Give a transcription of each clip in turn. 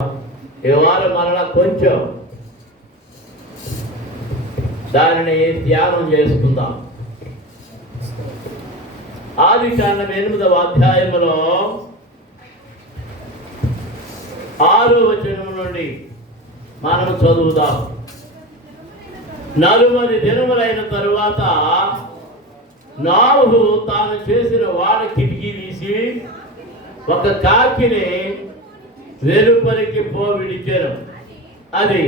ఈ వారం మరలా కొంచెం దానిని ధ్యానం చేసుకుందాం. ఆదికాండం 8వ అధ్యాయములో 6వ వచనం నుండి మనం చదువుదాం. 40 దినములైన తరువాత నోవహు తాను చేసిన వాడ కిటికీ తీసి ఒక కాకిని వెలుపలికి విడిచారు. అది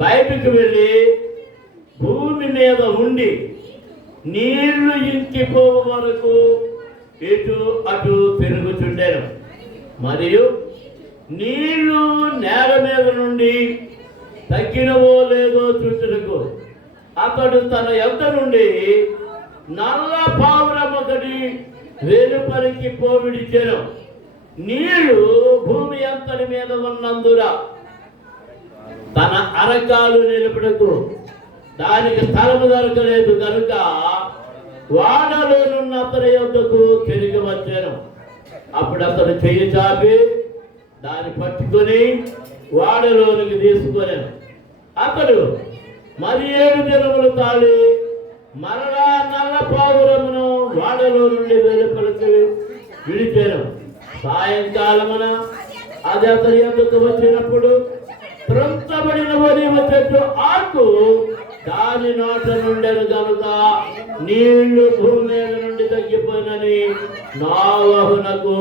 బయటకు వెళ్ళి భూమి మీద ఉండి నీళ్లు ఇంకిపోవు వరకు ఇటు అటు తిరుగుచుండెను. మరియు నీళ్లు నేల మీద నుండి తగ్గినవో లేదో చూచుటకు అతడు తన యొద్ద నుండి నల్ల పావురం ఒకటి వెలుపలికి విడిచారు. నీళ్లు భూమి అంతటి మీద ఉన్నందున తన అరకాలు నిలుపుటకు దానికి స్థలము దొరకలేదు కనుక వాడలోనున్న అతని యొద్దకు తిరిగి వచ్చాను. అప్పుడు అతడు చెయ్యి చాపి దాన్ని పట్టుకొని వాడలోనికి తీసుకొనాను. అతడు మరి 7 దినములు తాళి మరలా నల్ల పావురమును వాడలో నుండి వెలుపలికి విడిచాను. సాయంకాలమున అది అతని యొద్దకు వచ్చినప్పుడు త్రుంచబడిన ఒలీవ చెట్టు ఆకు దాని నోట నుండెను గనుక నీళ్లు భూమి మీద నుండి తగ్గిపోయినని నోవహునకు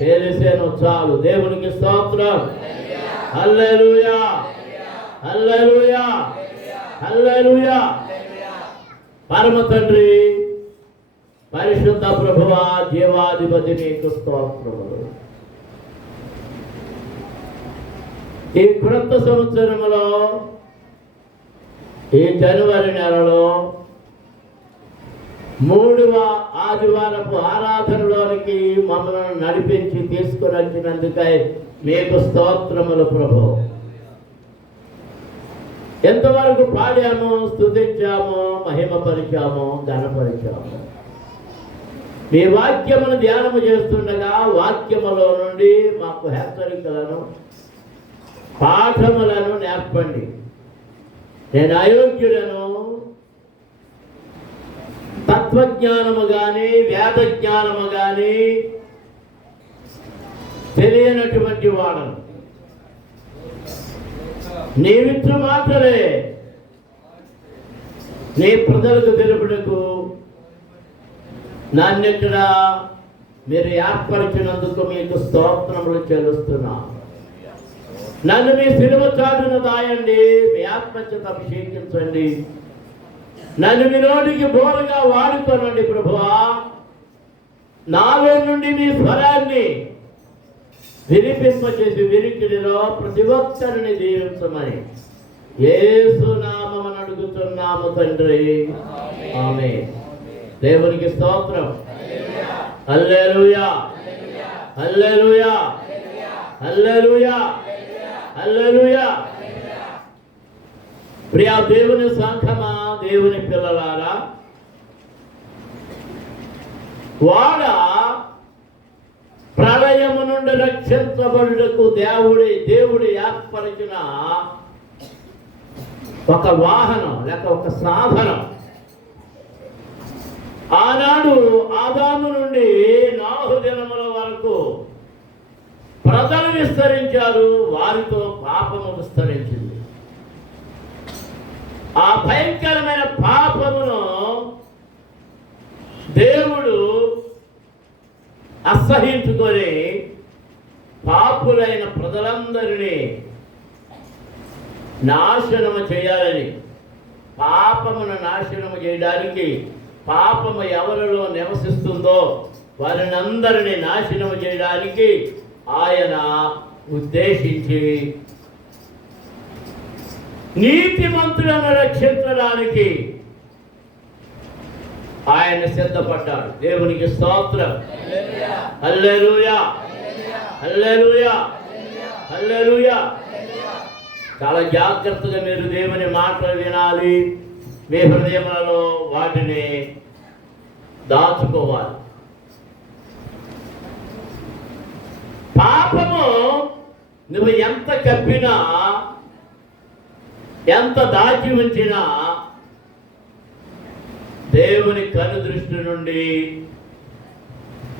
తెలిసెను. చాలు. దేవునికి స్తోత్రం. హల్లెలూయా, హల్లెలూయా, హల్లెలూయా. పరమ తండ్రి, పరిశుద్ధ ప్రభువా, జీవాధిపతి నీకు స్తోత్రములు. ఈ క్రొత్త సంవత్సరంలో ఈ జనవరి నెలలో 3వ ఆదివారపు ఆరాధనలోనికి మమ్మల్ని నడిపించి తీసుకుని వచ్చినందుకై మీకు స్తోత్రములు ప్రభు. ఎంతవరకు పాడాము, స్తుతించాము, మహిమపరిచాము, ఘనపరిచాము. మీ వాక్యమును ధ్యానము చేస్తుండగా వాక్యములో నుండి మాకు హెచ్చరికలను, పాఠములను నేర్పండి. నేను అయోగ్యులను, తత్వజ్ఞానము కానీ వేద జ్ఞానము కానీ తెలియనటువంటి వాడను. నీవిచ్చు మాత్రమే నీ ప్రజలకు తెలుపుటకు నాన్నెక్కడ మీరు ఏర్పరిచినందుకు మీకు స్తోత్రములు చెల్లిస్తున్నాను. నన్ను మీ సిలువ చాటున దాయండి, మీ ఆత్మచేత అభిషేకించండి. నన్ను మీ నోటికి బోరుగా వాడుకోనండి ప్రభువా. నాలో నుండి మీ స్వరాన్ని వినిపింపచేసి వినికిడిలో ప్రతి ఒక్కరిని దీవించమని యేసు నామమున అడుగుతున్నాము తండ్రి, ఆమేన్. దేవునికి స్తోత్రం. హల్లెలూయా, హల్లెలూయా, హల్లెలూయా, హల్లెలూయా. ప్రియా దేవుని సంఘమా, దేవుని పిల్లలారా, వాడ ప్రళయము నుండి రక్షించబడుటకు దేవుడి ఏర్పరిచిన ఒక వాహనం లేక ఒక సాధనం. ఆనాడు ఆదాము నుండి నోవహు దినముల వరకు ప్రజలు విస్తరించారు, వారితో పాపము విస్తరించింది. ఆ భయంకరమైన పాపమును దేవుడు అసహించుకొని పాపులైన ప్రజలందరినీ నాశనము చేయాలని, పాపమును నాశనము చేయడానికి, పాపము ఎవరిలో నివసిస్తుందో వారిని అందరినీ నాశనము చేయడానికి ఆయన ఉద్దేశించి నీతిమంతులను రక్షించడానికి ఆయన సిద్ధపడ్డాడు. దేవునికి స్తోత్రం. హల్లెలూయా, హల్లెలూయా, హల్లెలూయా. చాలా జాగ్రత్తగా మీరు దేవుని మాటలు వినాలి, మీ హృదయములలో వాటిని దాచుకోవాలి. పాపము నువ్వు ఎంత కప్పినా, ఎంత దాచి ఉంచినా దేవుని కను దృష్టి నుండి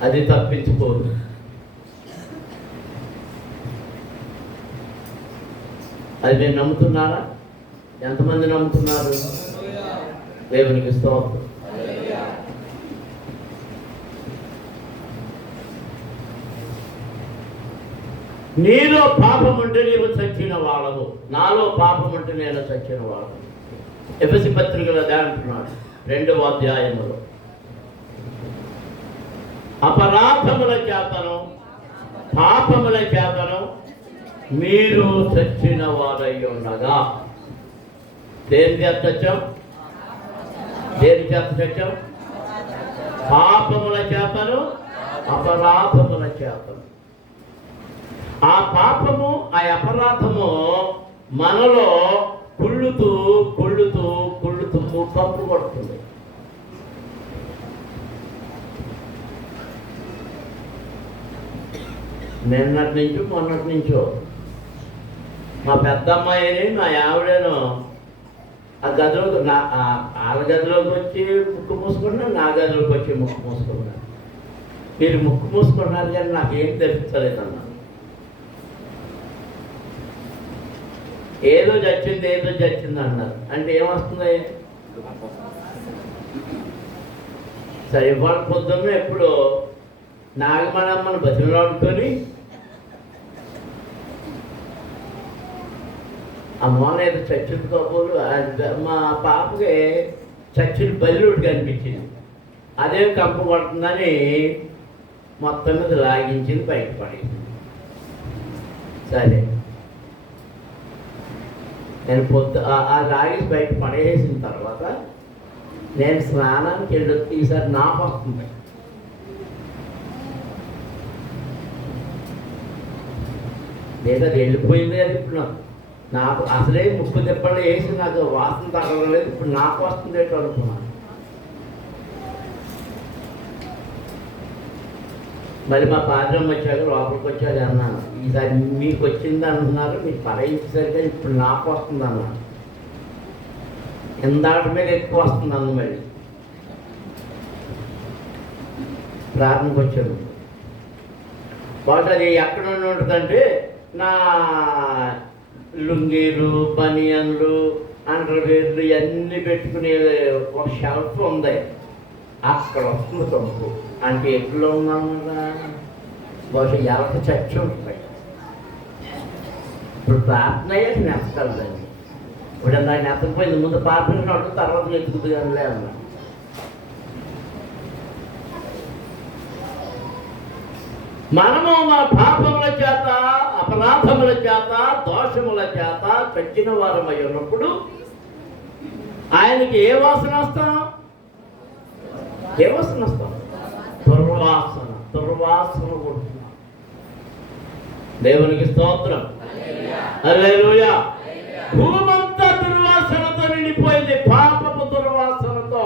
అది తప్పించుకోదు. అది నేను నమ్ముతున్నారా? ఎంతమంది నమ్ముతున్నారు? దేవునికి స్తోత్రం. నీలో పాపం ఉంటే నీవు చచ్చిన వాళ్ళవు, నాలో పాపం ఉంటే నేను చచ్చిన వాళ్ళను. ఎఫెసీ పత్రికలో అంటున్నాడు 2వ అధ్యాయములో, అపరాధముల చేతను పాపముల చేతను మీరు చచ్చిన వారై ఉండగా. దేని చేత చచ్చాం? దేని చేత చచ్చాం? పాపముల చేతను అపరాధముల చేతను. ఆ పాపము, ఆ అపరాధము మనలో కుళ్ళుతూ కుళ్ళుతూ కుళ్ళుతూ కంపు కొడుతుంది. నిన్నటి నుంచి మొన్నటి నుంచో మా పెద్దమ్మాయిని, మా ఆవిడను ఆ గదిలోకి, వాళ్ళ గదిలోకి వచ్చి ముక్కు మూసుకుంటున్నాను, నా గదిలోకి వచ్చి ముక్కు మూసుకుంటున్నాను. మీరు ముక్కు మూసుకుంటున్నారు కానీ నాకేం తెలుస్తలేదన్నా. ఏదో చచ్చింది అన్నారు. అంటే ఏమొస్తుంది? సరే, ఇవాళ పొద్దున్న ఎప్పుడు నాగమణమ్మను బతిలాడుకొని అమ్మ ఏదో చచ్చిన కబుర్లు, మా పాపకి చచ్చిన బల్లుడు కనిపించింది. అదే కంపు పడుతుందని మొత్తం మీద లాగించింది, బయటపడింది. సరే, నేను ఆ లాగి బయట పడేసిన తర్వాత నేను స్నానానికి వెళ్ళొచ్చి ఈసారి నాకు వస్తుంది. లేదా వెళ్ళిపోయింది అది. ఇప్పుడు నాకు అసలే ముక్కు దెబ్బలు వేసి నాకు వాసన తగలలేదు, ఇప్పుడు నాకు వస్తుంది అనుకున్నాను. మరి మా పాత్రమ్మ వచ్చాక లోపలికి వచ్చాక అన్నాను, ఈసారి మీకు వచ్చింది అంటున్నారు, మీకు పడేసరిగా ఇప్పుడు నాకు వస్తుంది అన్నాను. ఇందాటి మీద ఎక్కువ వస్తుంది అన్న. మళ్ళీ ప్రార్థనకు వచ్చాను. వాటి అది ఎక్కడ ఉంటుందంటే, నా లుంగీలు, బనియన్లు, అండర్వేర్లు ఇవన్నీ పెట్టుకునే ఒక షెల్ఫ్ ఉంది, అక్కడ వస్తుంది కంపు. అంటే ఎప్పుడు ఉన్నాము కదా, బహుశా ఎవరికి చచ్చి ఉంటుంది. ఇప్పుడు ప్రార్థన అయ్యాక నెత్తగలదండి. ఇప్పుడు నాకు నెత్తకపోయింది, ముందు ప్రార్థనట్టు తర్వాత నెత్తుకుతుంది కానీ అన్నా. మనము మన పాపముల చేత, అపరాధముల చేత, దోషముల చేత చచ్చిన వారమై ఉన్నప్పుడు ఆయనకి ఏ వాసన వస్తాం? ఏ వాసన వస్తాం? దుర్వాసన కొడుతున్నాం. దేవునికి స్తోత్రం. హల్లెలూయా. భూమంతా దుర్వాసనతో నిండిపోయింది, పాపపు దుర్వాసనతో.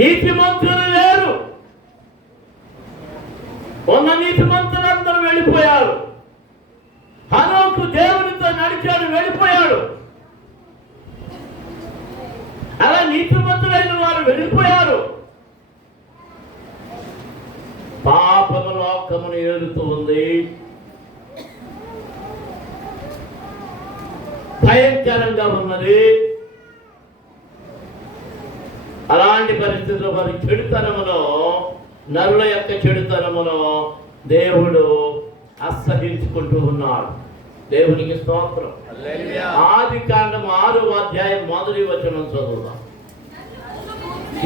నీతిమంతులు లేరు, ఉన్న నీతిమంతులందరూ వెళ్ళిపోయారు. హనోకు దేవునితో నడిచాడు, వెళ్ళిపోయాడు. అలా నీతిమంతులైన వారు వెళ్ళిపోయారు. పాపము లోకమును ఏలుతూ ఉంది, భయంకరంగా ఉన్నది. అలాంటి పరిస్థితుల్లో వారి చెడుతనములో, నరుల యొక్క చెడుతనములో దేవుడు అసహించుకుంటూ ఉన్నాడు. దేవునికి స్తోత్రం. ఆదికాండం 6వ అధ్యాయం 1వ వచనం చదువుదాం.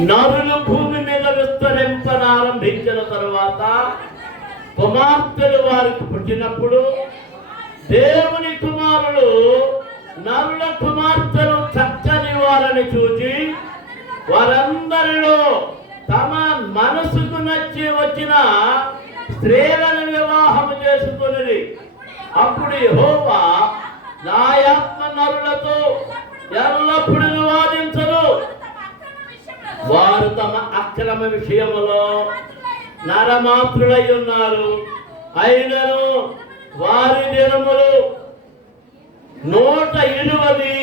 నరులు భూమి మీద విస్తరింపనారంభించిన తరువాత కుమార్తెలు వారికి పుట్టినప్పుడు దేవుని కుమారులు నరుల కుమార్తెలు చక్కని వారని చూచి వారందరిలో తమ మనసుకు నచ్చి వచ్చిన స్త్రీలను వివాహం చేసుకుని, అప్పుడు యెహోవా నా ఆత్మ నరులతో ఎల్లప్పుడూ వాదించరు, వారు తమ అక్రమ విషయములో నరమాత్రులై ఉన్నారు, అయినను వారి దినములు 120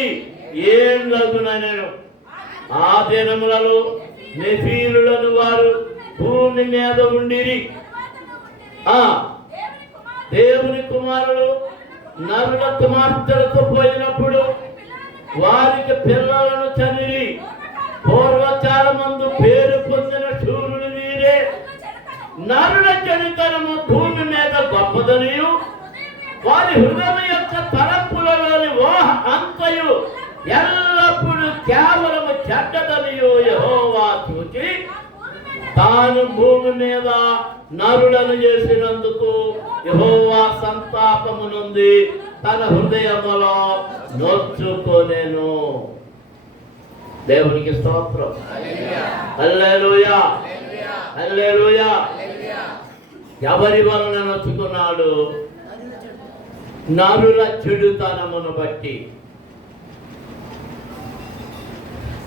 ఏండ్లగునెను. ఆ దినములలో నెఫీలులను వారు భూమి మీద ఉండిరి. దేవుని కుమారులు నరుల కుమార్తెలతో పోయినప్పుడు వారికి పిల్లలను చనిరి. పూర్వకాలమందు పేరు పొందిన శూరులు వీరే. నరుల చెడుతనము భూమి మీద గొప్పదనియు వారి హృదయం యొక్క తలంపులలోని ఊహ అంతయు ఎల్లప్పుడూ కేవలము చెడ్డదనియు యెహోవా చూచి తాను భూమి మీద నరులను చేసినందుకు యెహోవా సంతాపమునుంది తన హృదయములో నొచ్చుకొనెను. దేవునికి స్తోత్రం. హల్లెలూయా, హల్లెలూయా. ఎవరి వలన నొచ్చుకున్నాడు? నరుల చెడుతనమును బట్టి.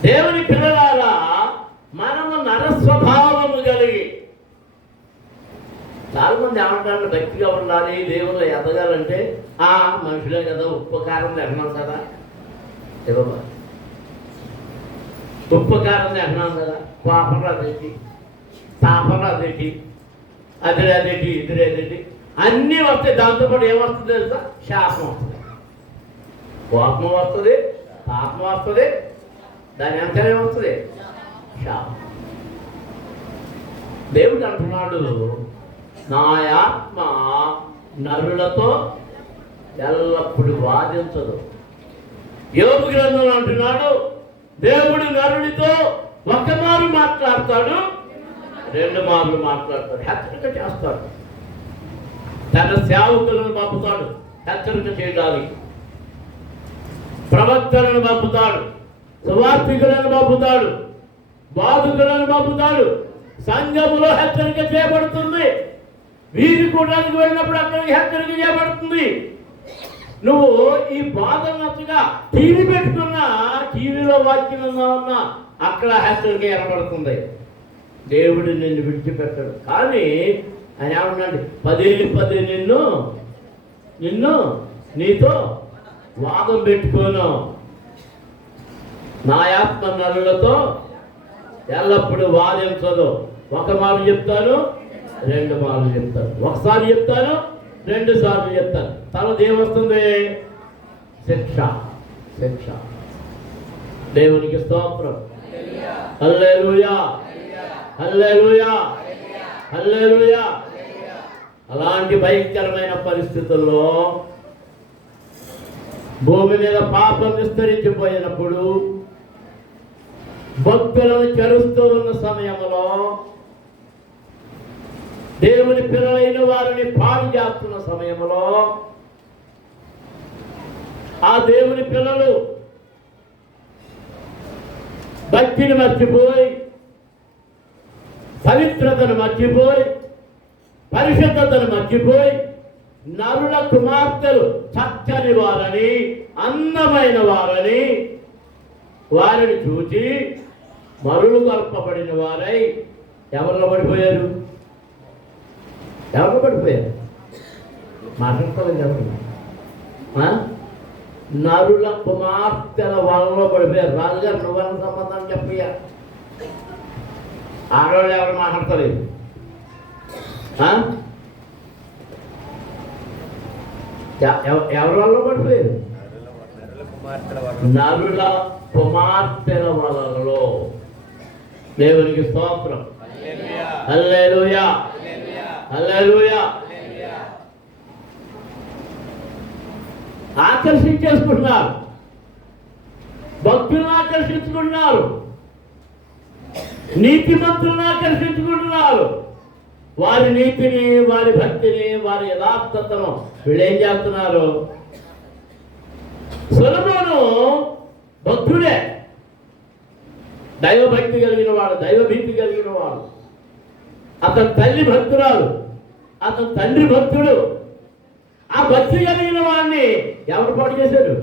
దేవుని పిల్లలారా, మనము నరస్వభావము కలిగి, చాలా మంది ఏమంటారు భక్తిగా ఉండాలి, దేవుళ్ళు ఎదగాలంటే మనుషులే కదా, ఉపకారం తిన్నాం కదా, ఉపకారం తిన్నాం కదా, కోపం అదేటి, తాపం అదేటి, అదిరేదేటి, ఇదిరేదేటి అన్నీ వస్తాయి. దాంతోపాటు ఏమొస్తుంది తెలుసా? శాపం వస్తుంది, కోపం వస్తుంది, తాపం వస్తుంది, దాని అంతా ఏమొస్తుంది? శాపం. దేవుడు అంటున్నాడు, నా ఆత్మ నరులతో ఎల్లప్పుడూ వాదించదు. యోబు గ్రంథంలో అంటున్నాడు, దేవుడు నరుడితో ఒక మారు మాట్లాడతాడు, 2 మార్లు మాట్లాడతాడు, హెచ్చరిక చేస్తాడు. తన సేవకులను పంపుతాడు హెచ్చరిక చేయడానికి, ప్రవక్తలను పంపుతాడు, సువార్థికులను పంపుతాడు, బాధకులను పంపుతాడు. సంఘములో హెచ్చరిక చేయబడుతుంది. వీధి కూడానికి వెళ్ళినప్పుడు అక్కడికి హెచ్చరిక చేయబడుతుంది. నువ్వు ఈ బాధ నచ్చగా టీవీ పెట్టుకున్నా, టీవీలో వాక్యం ఉన్నా అక్కడ హెచ్చరిక ఏర్పడుతుంది. దేవుడు నిన్ను విడిచిపెట్టాడు. కానీ ఆయన ఏమన్నాడు? 10 నిన్ను నీతో వాదం పెట్టుకోను. నా ఆత్మ నరులతో ఎల్లప్పుడూ వాదించదు. ఒక మాట చెప్తాను, 2 మార్లు చెప్తాను, ఒకసారి చెప్తాను, 2 సార్లు చెప్తాను. తర్వాత ఏమొస్తుంది? శిక్ష. శిక్ష. దేవునికి స్తోత్రం. హల్లెలూయా, హల్లెలూయా, హల్లెలూయా. అలాంటి భయంకరమైన పరిస్థితుల్లో భూమి మీద పాపం విస్తరించిపోయినప్పుడు, భక్తులను చెరుస్తూ ఉన్న సమయంలో, దేవుని పిల్లలైన వారిని పాడు చేస్తున్న సమయంలో, ఆ దేవుని పిల్లలు భక్తిని మర్చిపోయి, పవిత్రతను మర్చిపోయి, పరిశుద్ధతను మర్చిపోయి, నరుల కుమార్తెలు చక్కని వారని, అందమైన వారని వారిని చూచి మరులు కల్పబడిన వారై ఎవరిలో పడిపోయారు? ఎవరు పడిపోయారు? మాట్లాడుకోలేదు ఎవరు? నరుల కుమార్తెల వాళ్ళలో పడిపోయారు. రాజుగారు నువ్వన్న సంబంధం చెప్పయ్యా. ఆడవాళ్ళు ఎవరు మాట్లాడతలేదు. ఎవరి వల్ల పడిపోయారు? నరుల కుమార్తెల వలలో. దేవునికి స్తోత్రం. హల్లెలూయా, హల్లెలూయా. ఆకర్షించేసుకుంటున్నారు, భక్తులను ఆకర్షించుకుంటున్నారు, నీతిమంతులను ఆకర్షించుకుంటున్నారు. వారి నీతిని, వారి భక్తిని, వారి యథార్థతను వీళ్ళు ఏం చేస్తున్నారు? సొలొమోను భక్తుడే, దైవభక్తి కలిగిన వాడు, దైవభీతి కలిగిన వాడు. అతని తల్లి భక్తురాలు, అతని తండ్రి భక్తుడు. ఆ భక్తి కలిగిన వాడిని ఎవరు పాటు చేశారు?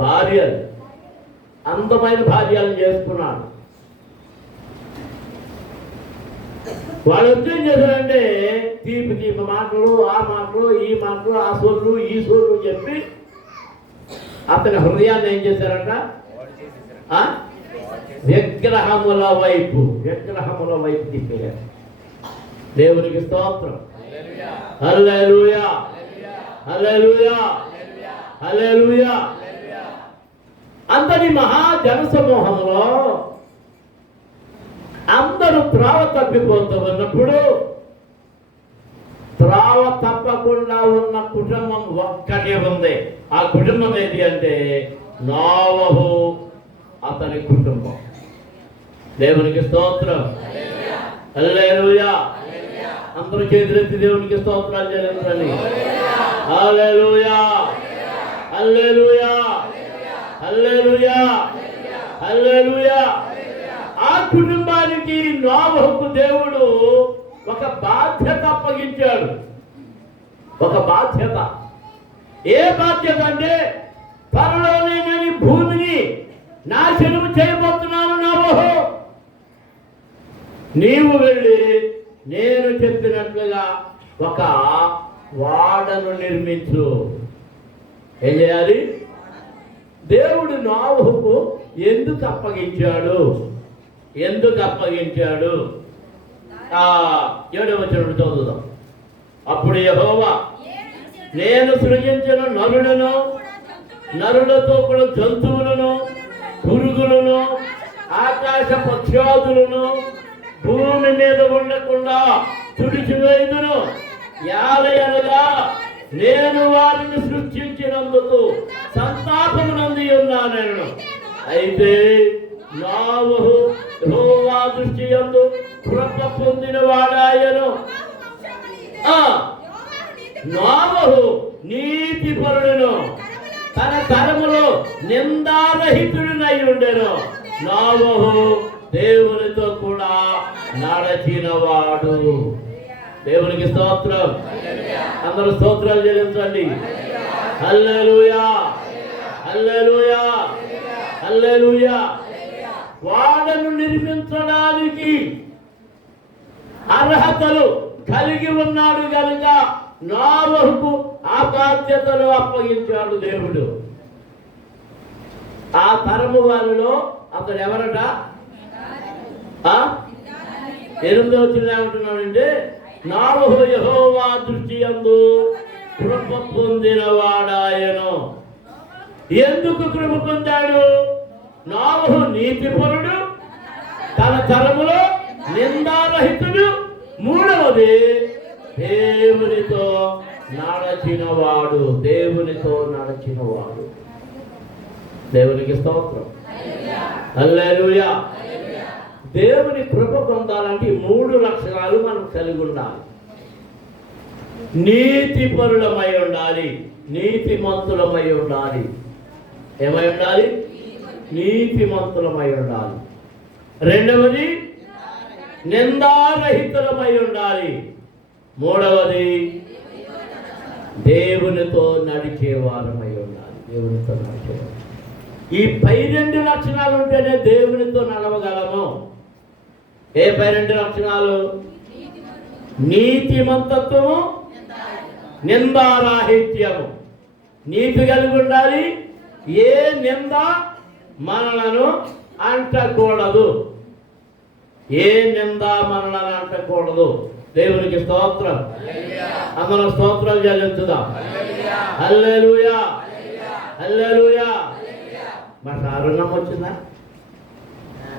భార్యలు, అందమైన భార్యలను చేసుకున్నాడు. వాళ్ళు వచ్చి ఏం చేశారంటే తీపి తీపి మాటలు, ఆ మాటలు, ఈ మాటలు, ఆ సోర్లు, ఈ సోర్లు చెప్పి అతని హృదయాన్ని ఏం చేశారంట? విగ్రహముల వైపు తిప్పారు. దేవునికి స్తోత్రం. హల్లెలూయా, హల్లెలూయా, హల్లెలూయా. అంతటి మహా జన సమూహంలో అందరూ త్రావ తప్పిపోతూ ఉన్నప్పుడు త్రావ తప్పకుండా ఉన్న కుటుంబం ఒక్కటే ఉంది. ఆ కుటుంబం ఏది అంటే నోవహు అతని కుటుంబం. దేవునికి స్తోత్రం. హల్లెలూయా. అందరూ చేతులెత్తి దేవునికి స్తోత్రాలు చెల్లించండి. హల్లెలూయా, హల్లెలూయా, హల్లెలూయా, హల్లెలూయా. ఆ కుటుంబానికి నోవహుకు దేవుడు ఒక బాధ్యత అప్పగించాడు. ఒక బాధ్యత. ఏ బాధ్యత అంటే త్వరలోనేనని భూమిని నాశనం చేయబోతున్నాను నోవహు, నీవు వెళ్ళి నేను చెప్పినట్లుగా ఒక వాడను నిర్మించు. ఏం చేయాలి? దేవుడు నోవహుకు ఎందుకు అప్పగించాడు? 7వ వచనం చదువుదాం. అప్పుడు యెహోవా, నేను సృజించిన నరులతో కూడా జంతువులను, పురుగులను, ఆకాశ పక్షాదులను భూమి మీద ఉండకుండా తుడిచివేయుదును. యాలయనగా నేను వారిని సృష్టించినందుకు సంతాపమునంది ఉన్నాను. అయితే నోవహు యెహోవా దృష్టి యందు కృప పొందిన వాడాయను. నోవహు నీతిపరుడును, తన తరములో నిందారహితుడినై ఉండెను. నోవహు దేవునితో కూడా నడచినవాడు. దేవునికి స్తోత్రం. అందరూ స్తోత్రాలు చెల్లించండి. హల్లెలూయా, హల్లెలూయా, హల్లెలూయా. వాడను నిర్మించడానికి అర్హతలు కలిగి ఉన్నాడు కనుక నోవహుకు ఆ బాధ్యతలు అప్పగించాడు దేవుడు. ఆ తరము వారిలో అతడు ఎవరట? 8వ వచనం ఏమంటున్నాడంటే నోవహు యెహోవా దృష్టి యందు కృప పొందిన వాడాయను. ఎందుకు కృప పొందాడు? నోవహు నీతిపరుడు, తన తరములో నిందారహితుడు, 3వది దేవునితో నడచినవాడు. దేవునికి స్తోత్రం. హల్లెలూయా. దేవుని కృప పొందాలంటే 3 లక్షణాలు మనం కలిగి ఉండాలి. నీతిపరులమై ఉండాలి, నీతిమంతులమై ఉండాలి. ఏమై ఉండాలి? నీతిమంతులమై ఉండాలి. 2వది నిందారహితులమై ఉండాలి. 3వది దేవునితో నడిచేవారమై ఉండాలి. దేవునితో నడిచేవారు. ఈ పై 2 లక్షణాలు ఉంటేనే దేవునితో నడవగలము. ఏ పై 2 లక్షణాలు? నీతిమంతత్వము, నిందారాహిత్యము. నీతి కలిగి ఉండాలి. ఏ నింద మనలను అంటకూడదు. దేవునికి స్తోత్రం. అందరూ స్తోత్రాలు చెల్లించుదాం. హల్లెలూయా, హల్లెలూయా. మా సారుణ్యం వచ్చిందా?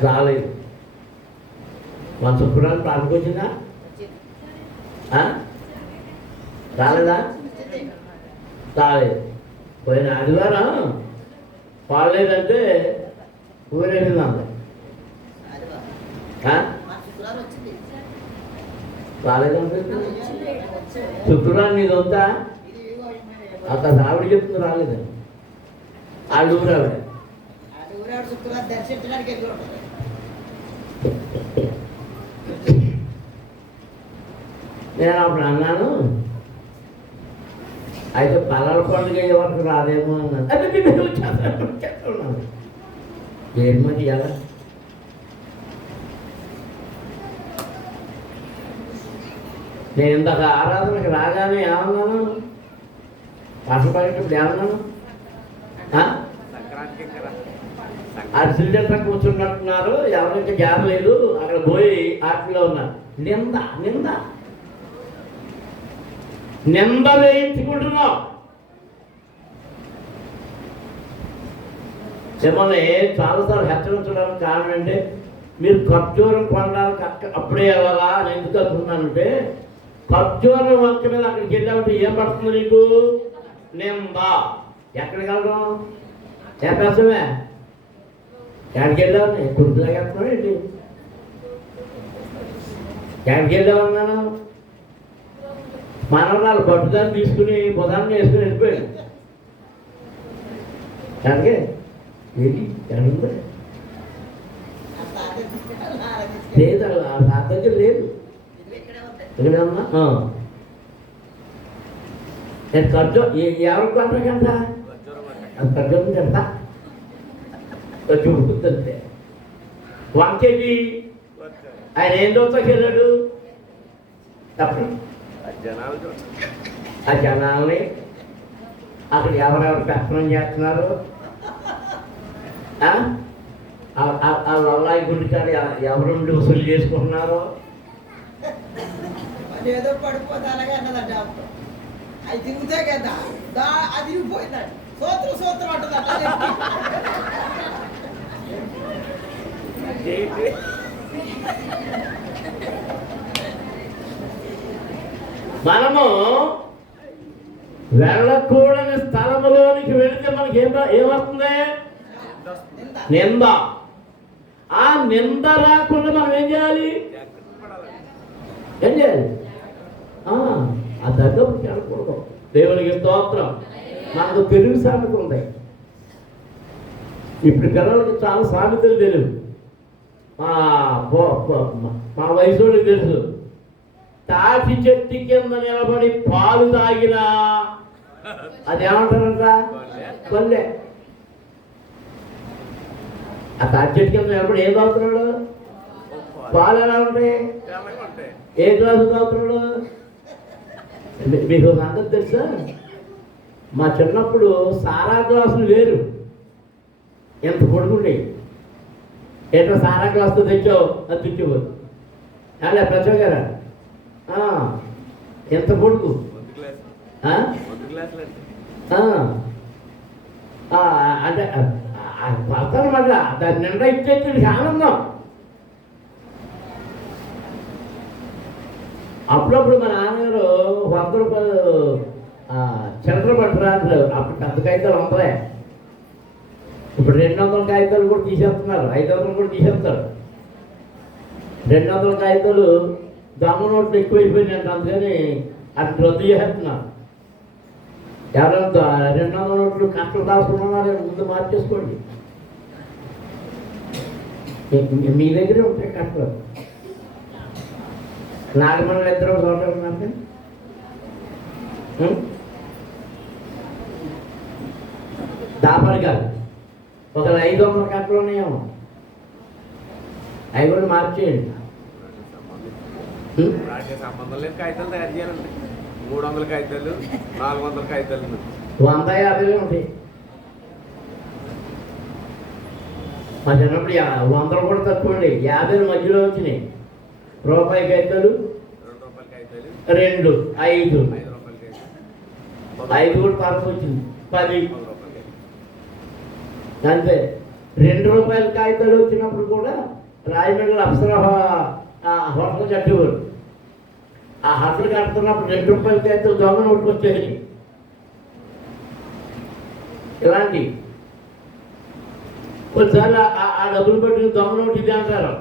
రాలేదు. మన శుక్రాన్ని ప్రాణకు వచ్చిందా? రాలేదా? రాలేదు. పోయిన ఆదివారం పాడలేదంటే ఊరేసిందండి. రాలేదంటే శుక్రవారం నీది వద్దా? అక్కడ ఆవిడ చెప్తుంది రాలేదని. ఆవిడ ఊరావిడ నేను అప్పుడు అన్నాను, అయితే పలాల పండుగ అయ్యే వరకు రాదేమో అన్నాను. అంటే నేను చెప్తున్నాను ఏమని ఎలా నేను ఇందాక ఆరాధనకి రాగానే ఏమన్నాను? పాటలు పాడేటప్పుడు ఏమన్నాను? అరిసెలు చెట్ల కూర్చున్నట్టున్నారు, ఎవరికి జాబ్ లేదు, అక్కడ పోయి ఆటలో ఉన్నారు. నింద నింద నింద వేయించుకుంటున్నాం. మిమ్మల్ని చాలాసార్లు హెచ్చరించడానికి కారణం అంటే మీరు ఖర్జూరం కొనడానికి అప్పుడే వెళ్ళాలా అని ఎందుకు అనుకున్నానంటే, ఖర్జూరం వంక మీద అక్కడికి వెళ్ళామంటే ఏం పడుతుంది నీకు? నింద. ఎక్కడికి వెళ్ళడం? చేపేసమే ఎక్కడికి వెళ్ళావు? కుర్తులాగేస్తున్నావు ఏంటి? ఎక్కడికి వెళ్ళావు అన్నాను? మనవరాలు పట్టుదాన్ని తీసుకుని బుధాన్ని వేసుకుని వెళ్ళిపోయాడు. ఎక్కడికి ఏంటి ఎక్కడుంది? లేదు, నా దగ్గర లేదు. ఇక్కడే ఉన్నా. నేను ఖర్చు ఎవరికి కొంటాకంట? అది ఖర్చు చెప్తా చూపుతుందంటే. వంకేటి ఆయన ఏం దోతకి వెళ్ళాడు? తప్పదు. ఆ జనాల్ని అక్కడ ఎవరెవరు పెత్తనం చేస్తున్నారు, ఆ లల్లాయి గుండికాడు ఎవరుండి వసూలు చేసుకుంటున్నారో. ఏదో పడిపోతే అలాగే అన్నదంట. అది తిరుగుతాయి కదా, అది తిరిగిపోయిందండి. సూత్రం సూత్రం అంటుందట. మనము వెళ్ళకూడని స్థలములోనికి వెళితే మనకి ఏమవుతుంది? నింద. ఆ నింద రాకుండా మనం ఏం చేయాలి? ఏం చేయాలి? ఆ దగ్గరికి వెళ్ళకూడదు. దేవునికి స్తోత్రం. మనకు తెలుగు సామెత ఉంది. ఇప్పుడు పిల్లలకి చాలా సామెతలు తెలియదు. మా వయసు వాళ్ళకి తెలుసు. తాటి చెట్టు కింద నిలబడి పాలు తాగినా అదేమంటారంట? కొల్లే. ఆ తాటి చెట్టు కింద నిలబడి ఏం తాగుతున్నాడు? పాలు ఎలా ఉంటాయి? ఏ గ్లాసు తాగుతున్నాడు? మీకు సంగతి తెలుసా? మా చిన్నప్పుడు సారా గ్లాసులు వేరు, ఎంత పొడుగుండేవి. ఏంటో సారా గ్లాసుతో తెచ్చావు అది తెచ్చేవారు. అలా ప్రచో గారా ఎంత పొడుగు? అంటే పడతాను మళ్ళా దాన్ని నిండా ఇచ్చేది ఆనందం. అప్పుడప్పుడు మా నాన్నగారు 100 రూపాయలు చిల్లర పట్టురాదు. అప్పుడు పెద్ద కాగితాలు 100. ఇప్పుడు 200 కాగితాలు కూడా తీసేస్తున్నారు, 500 కూడా తీసేస్తారు. 200 కాగితాలు దొంగ నోట్లు ఎక్కువైపోయినాయంట, అందుకని అటు రద్దు చేస్తున్నారు. ఎవరైనా 200 నోట్లు కష్టం రాసుకున్నారో ముందు మార్చేసుకోండి. మీ దగ్గరే ఉంటాయి కష్టం. నాగమణులు ఇద్దరు చూడండి. దాపరి గారు ఒక 500 కట్టలు ఉన్నాయేమో, అవి కూడా మార్చేయండి. సంబంధం లేదు, కాగితాలు తయారు చేయాలండి. 300 కాగితాలు, 400 కాగితాలు, 150 ఉంటాయి. మా చిన్నప్పుడు 100 కూడా తక్కువ అండి, 50 మధ్యలో వచ్చినాయి. రూపాయి కాగితాలు 2, 5, 5 కూడా తరపు వచ్చింది, 10 అంతే. 2 రూపాయల కాగితాలు వచ్చినప్పుడు కూడా రాజమండ్రిలో అప్సర హోటల్ కట్టేవారు. ఆ హోటల్ కడుతున్నప్పుడు 2 రూపాయల కాగితాలు దొంగ నోటుకు వచ్చేది. ఇలాంటి కొన్నిసార్లు ఆ డబ్బులు పెట్టుకుని దొంగ నోటు ఇది అంటారు.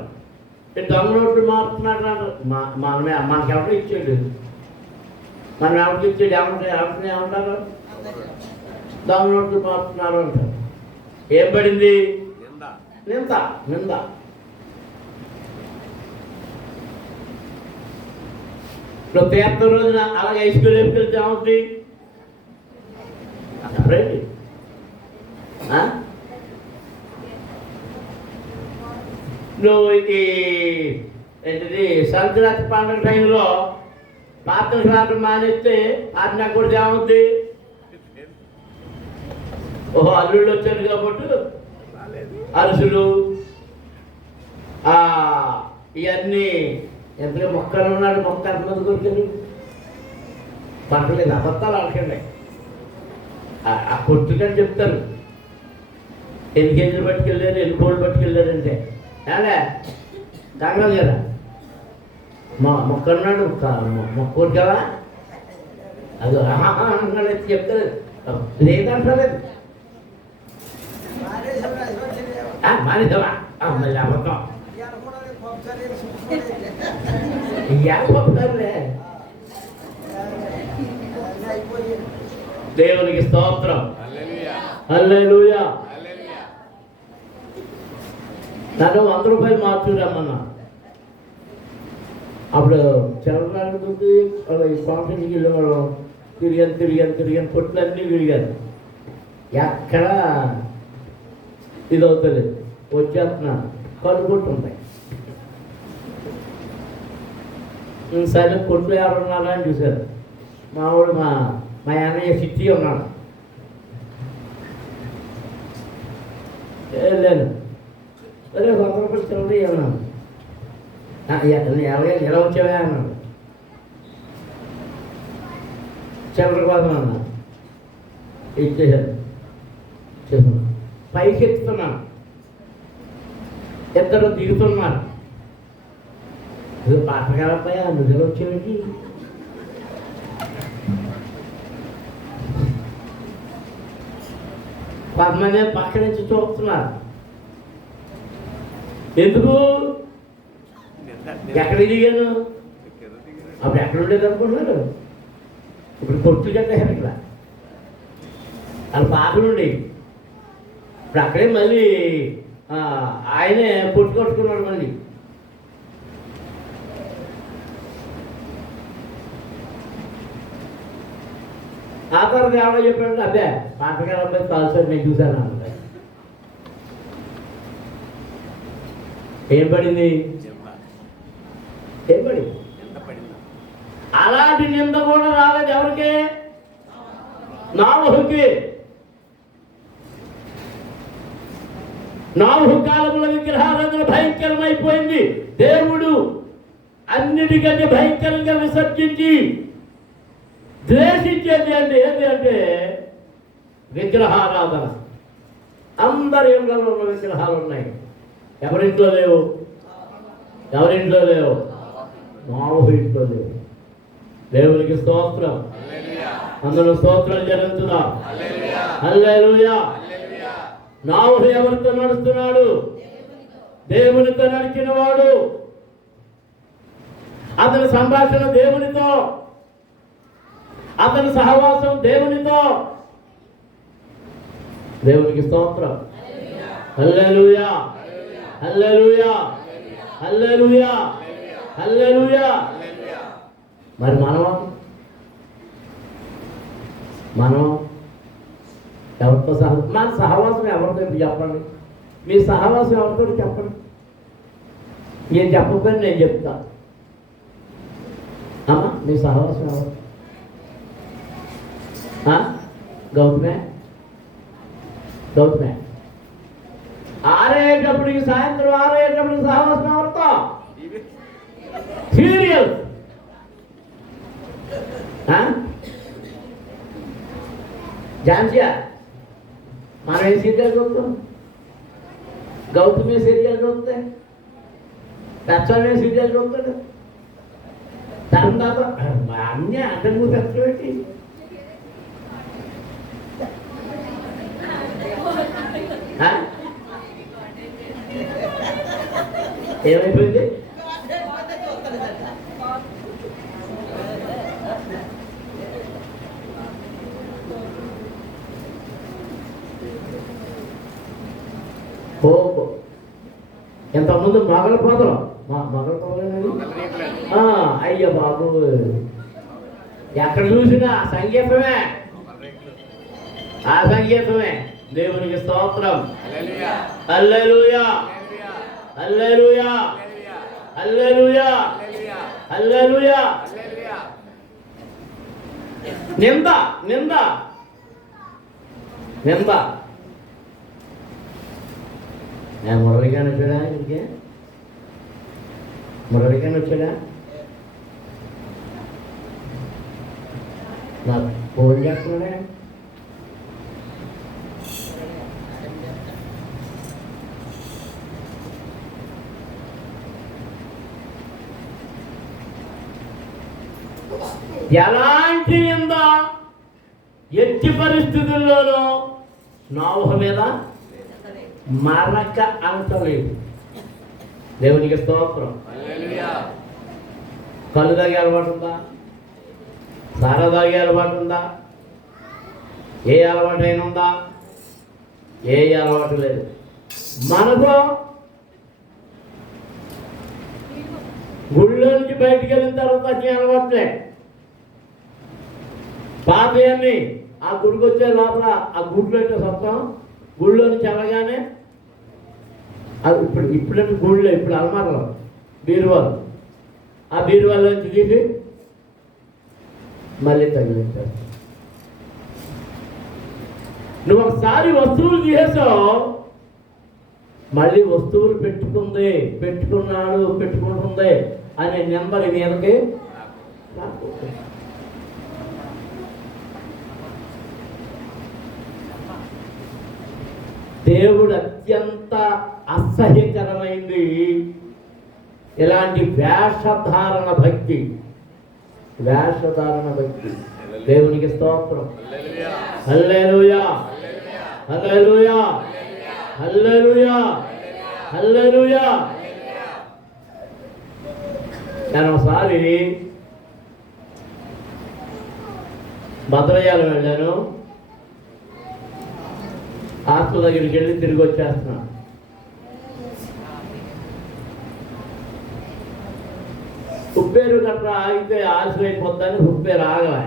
దొంగ నోట్లు మారుతున్నాడు అంటారు. మనకి ఎవరు ఇచ్చాడు? మనం ఎవరికి ఇచ్చాడు? ఎవరిని ఏమంటారు? దొంగ నోట్లు మారుతున్నారు అంటారు. ఏం పడింది? నింద. నింద. ఇప్పుడు తీర్థ రోజున అలాగే ఐస్ క్రీమ్ వేసుకెళ్తే ఏమవుతుంది? రండి. నువ్వు ఇది ఏంటిది సంక్రాంతి పండుగ టైంలో ప్రార్థనకు రావడం మానేస్తే ప్రార్థన కూడా ఏమవుద్ది? ఓహో అల్లుళ్ళు వచ్చారు కాబట్టి అరుసులు ఇవన్నీ ఎంతగా మొక్కలు ఉన్నాడు, మొక్క ఎంతమంది కొరికారు? పడలేదు. అబద్ధాలు అడగండి. ఆ కొట్టుకని చెప్తారు. ఎన్ని కేజీలు పట్టుకెళ్ళారు, ఎన్ని కోళ్ళు పట్టుకెళ్ళారంటే అలా కాగలదు కదా. మొక్కన్నాడు మొక్క కొట్టుకవా అది అన్నాడు చెప్తారు. లేదంటలేదు. మానేదావా మళ్ళీ అబద్ధం ఏమంటారులే. దేవునికి స్తోత్రం. హల్లెలూయా. నన్ను 100 రూపాయలు మార్చురమ్మన్నా. అప్పుడు చదవడానికి కాన్ఫరెన్స్కి వెళ్ళేవాళ్ళం. తిరిగాను పొట్లన్నీ విరిగాను. ఎక్కడ ఇది అవుతుంది వచ్చేస్తున్నా కళ్ళు కొట్టుంటాయి. సరే కొట్లు ఎవరు ఉన్నారా అని చూశారు. మా వాడు మా అన్నయ్య సిట్టి ఉన్నాడు. లేదు సరే 100 రూపాయలు చిల్లర అన్నాను. ఎలా వచ్చావా అన్నాడు. చిల్లర కోసం అన్నా. ఇచ్చేసాను. చేస్తున్నాను. పైకి ఎత్తుతున్నాను. ఇద్దరు దిగుతున్నారు. పాటగారబ్బాయి నువ్వు వచ్చేవాడికి కొంతమంది పక్క నుంచి చూస్తున్నారు. ఎందుకు? ఎక్కడ దిగాను? అప్పుడు ఎక్కడ ఉండేది అనుకుంటున్నారు? ఇప్పుడు కొట్లు కట్టారు ఇక్కడ. వాళ్ళ పాకలు ఉండేవి. ఇప్పుడు అక్కడే మళ్ళీ ఆయనే కొట్టుకున్నాడు మళ్ళీ. ఆ తర్వాత ఎవడో చెప్పాడు, అదే పాటగారు అబ్బాయి కాల్సాడు నేను చూశాను అన్నది. ఏం పడింది? ఏం పడింది? అలాంటి నింద కూడా రాలేదు ఎవరికి? నోవహుకి. నోవహు కాలంలో విగ్రహారాధన భయంకరమైపోయింది. దేవుడు అన్నిటికంటే భయంకరంగా విసర్జించి ద్వేషించేది అంటే ఏంటి అంటే విగ్రహారాధన. అందరి ఇళ్ళలో ఉన్న విగ్రహాలు ఉన్నాయి. ఎవరింట్లో లేవు? ఎవరింట్లో లేవు? నోవహు ఇంట్లో లేవు. దేవునికి స్తోత్రం. అందరూ స్తోత్రం జరుగుతుందా? హల్లెలూయా. నోవహు ఎవరితో నడుస్తున్నాడు? దేవునితో నడిచిన వాడు. అతని సంభాషణ దేవునితో, అతని సహవాసం దేవునితో. దేవునికి స్తోత్రం. హల్లెలూయా, హల్లెలూయా, హల్లెలూయా, హల్లెలూయా. మరి మనం ఎవరితో మన సహవాసం ఎవరితో చెప్పండి. మీ సహవాసం ఎవరితో చెప్పండి. నేను చెప్పకపోయినా నేను చెప్తా. అమ్మా మీ సహవాసం ఎవరు? గౌతమే ఆరేటప్పటికి, సాయంత్రం ఆరేటప్పటికి సహవాసం ఎవరితో? సీరియల్. ఝాన్సీయా మనం ఏ సీరియల్ చూస్తాం? గౌతమే సీరియల్ చూస్తే పెచ్చమే సీరియల్ చూస్తాడు. తర్వాత అన్నీ అడ్డంకు పెట్టి ఏమైపోయింది? ఎంతమంది మగల పోదలు అయ్య బాబు ఎక్కడ చూసినా సంగీతమే, ఆ సంగీతమే. దేవునికి స్తోత్రం. హల్లెలూయా, హల్లెలూయా, హల్లెలూయా, హల్లెలూయా. నింద నింద నింద. నేను మురళిగాని వచ్చాడా ఇంకే? మురళిగాని వచ్చాడా? నాకు ఫోన్ చేస్తున్నాడే. ఎలాంటి నింద ఎట్టి పరిస్థితుల్లోనూ నోవహు మీద మరక అంటలేదు. దేవునికి స్తోత్రం. కళ్ళు తాగే అలవాటు ఉందా? సారా తాగే అలవాటు ఉందా? ఏ అలవాటు అయినా ఉందా? ఏ అలవాటు లేదు. మనకు గుళ్ళో నుంచి బయటికి వెళ్ళిన తర్వాత అన్ని అలవాట్లే. పాతయన్ని ఆ గుడికి వచ్చే లోపల ఆ గుడిలో అయితే సొంతం గుళ్ళో నుంచి వెళ్ళగానే అది ఇప్పుడంటే గుళ్ళో ఇప్పుడు అలమారలో బీరువాలు, ఆ బీరువాలో నుంచి తీసి మళ్ళీ తగిలించారు. నువ్వు ఒకసారి వస్తువులు తీసేసావు, మళ్ళీ వస్తువులు పెట్టుకున్నాడు పెట్టుకుంటుంది అనే నెంబర్ మీదకి రాకపోతే దేవుడు అత్యంత అసహ్యకరమైంది ఇలాంటి వేషధారణ భక్తి. దేవునికి స్తోత్రం. హల్లెలూయా హల్లెలూయా హల్లెలూయా హల్లెలూయా. నేను ఒకసారి భద్రయాలం వెళ్ళాను. హాస్టల్ దగ్గరికి వెళ్ళి తిరిగి వచ్చేస్తున్నాను. ఉప్పేరు గట్రా ఆగితే ఆశలైపోద్దని ఉప్పేరు ఆగలే.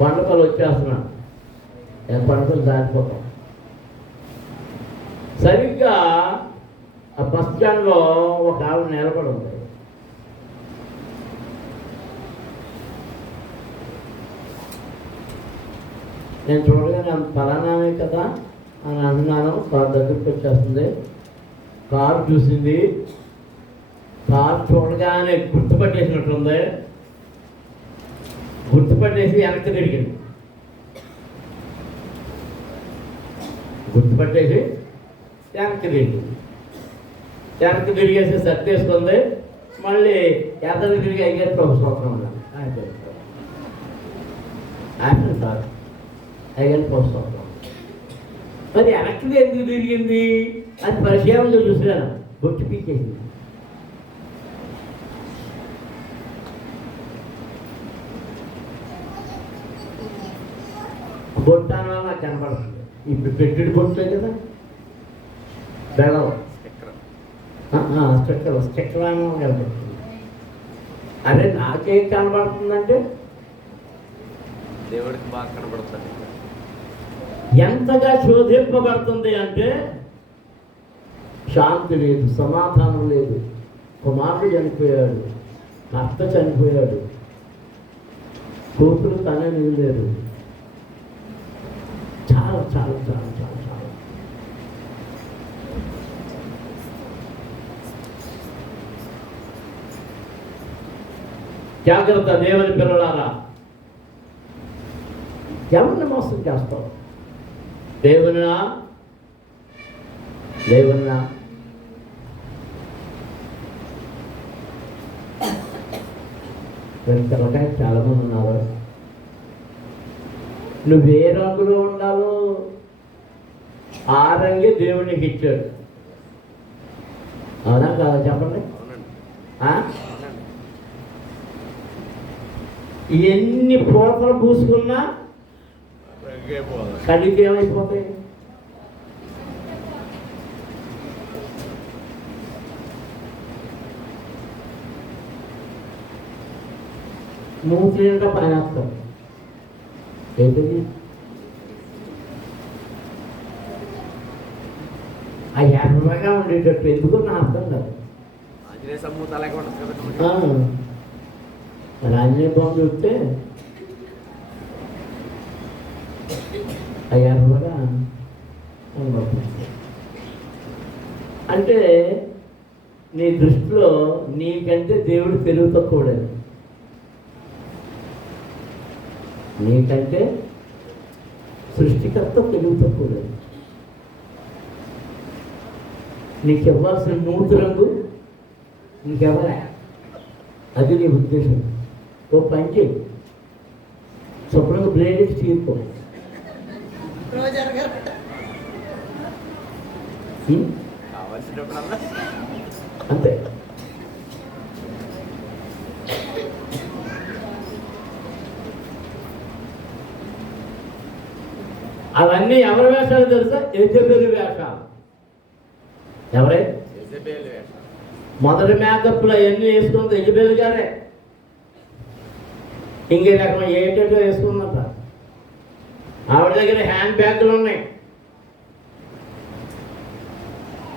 పండుగలు వచ్చేస్తున్నాను. నేను పండుగలు దాటిపోతాం. సరిగ్గా ఆ బస్ స్టాండ్లో ఒక ఆవిడ నిలబడి ఉంది. నేను చూడగానే ఫలానామే కదా అని అన్నాను. కారు దగ్గరికి వచ్చేస్తుంది. కారు చూసింది. కారు చూడగానే గుర్తుపట్టేసినట్టుంది. గుర్తుపట్టేసి వెనక్కి తిరిగింది. వెనక్కి తిరిగేసి సర్దేసుకుంది. మళ్ళీ ఎదరికి తిరిగి అయ్యారు ప్రభుత్వం సార్ అయ్యారు ప్రభుత్వం. మరి వెనక్కి ఎందుకు తిరిగింది అని పరిశీలనలో చూసినాను. బొట్టు పీకేసింది. బొట్టు అన్న నాకు కనపడుతుంది. ఇప్పుడు పెట్టుడు బొట్లే కదా, బెల్లం స్టిక్కర్ అని కనపడుతుంది. అదే నాకేం కనబడుతుందంటే దేవుడికి బాగా కనబడుతుంది. ఎంతగా శోధింపబడుతుంది అంటే శాంతి లేదు, సమాధానం లేదు. కుమారుడు చనిపోయాడు, భర్త చనిపోయాడు, కూతురు తనే నిలలేదు. చాలా చాలా చాలా చాలా చాలా జాగ్రత్త. దేవుని పిల్లలారా, ఎవరిని మోసం చేస్తావు? దేవునినా? పిల్లకాయ చాలా మంది ఉన్నారు. నువ్వు ఏ రంగులో ఉండాలో ఆ రంగే దేవునికి ఇచ్చాడు. అవునా కాదా చెప్పండి? ఎన్ని పోతలు పూసుకున్నా కడికి ఏమైపోతాయి? మూతి నిండా పైన వస్తాం. ఏంటది? ఆ ఎర్రగా ఉండేటట్టు ఎందుకు నా అర్థం కాదు. మరి ఆంజనేయ బొమ్మ చూస్తే అవి ఎర్రగా కనబడుతుంది. అంటే నీ దృష్టిలో నీకంటే దేవుడు తెలివి తక్కువడని, నీకంటే సృష్టికర్త తెలివి తక్కువడని. నీకు ఇవ్వాల్సిన నూతి రంగు నీకెవరా, అది నీ ఉద్దేశం. ఓ పని చేయి, శుభ్రంగా బ్లేడ్ ఇచ్చి తీరుకో. రోజర్ గారు కావాల్సినప్పుడల్లా అంతే. అవన్నీ ఎవరి వేషాలు తెలుసా? యెజెబెలు వేషాలు. ఎవరే? యెజెబెలు వేషం. మొదటి మేకప్లు అవన్నీ వేసుకుంది యెజెబెలు గారే. ఇంకే రకం ఏంటంటే వేసుకుందంట. ఆవిడ దగ్గర హ్యాండ్ బ్యాగులు ఉన్నాయి.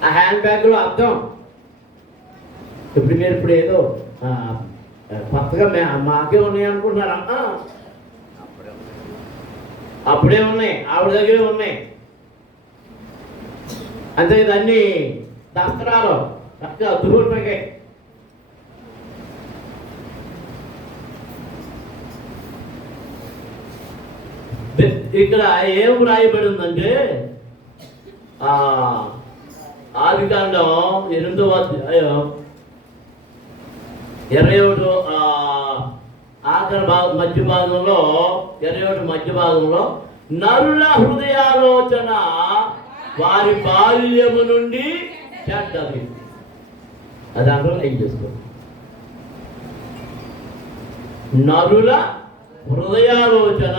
ఆ హ్యాండ్ బ్యాగులో అర్థం ఇప్పుడు మీరు ఇప్పుడు ఏదో కొత్తగా మాకే ఉన్నాయి అనుకుంటున్నారా? అప్పుడే ఉన్నాయి, ఆవిడ దగ్గరే ఉన్నాయి. అంతే ఇదన్నీ దస్త్రాలు చక్కగా అద్దుకుంటాయి. ఇక్కడ ఏం రాయబడి ఉందంటే ఆదికాండం 8వ అధ్యాయం 21 ఆఖరి మధ్య భాగంలో 21 మధ్య భాగంలో నరుల హృదయాలోచన వారి బాల్యము నుండి చెడ్డది. అది అందరూ ఏం చేసుకో. నరుల హృదయాలోచన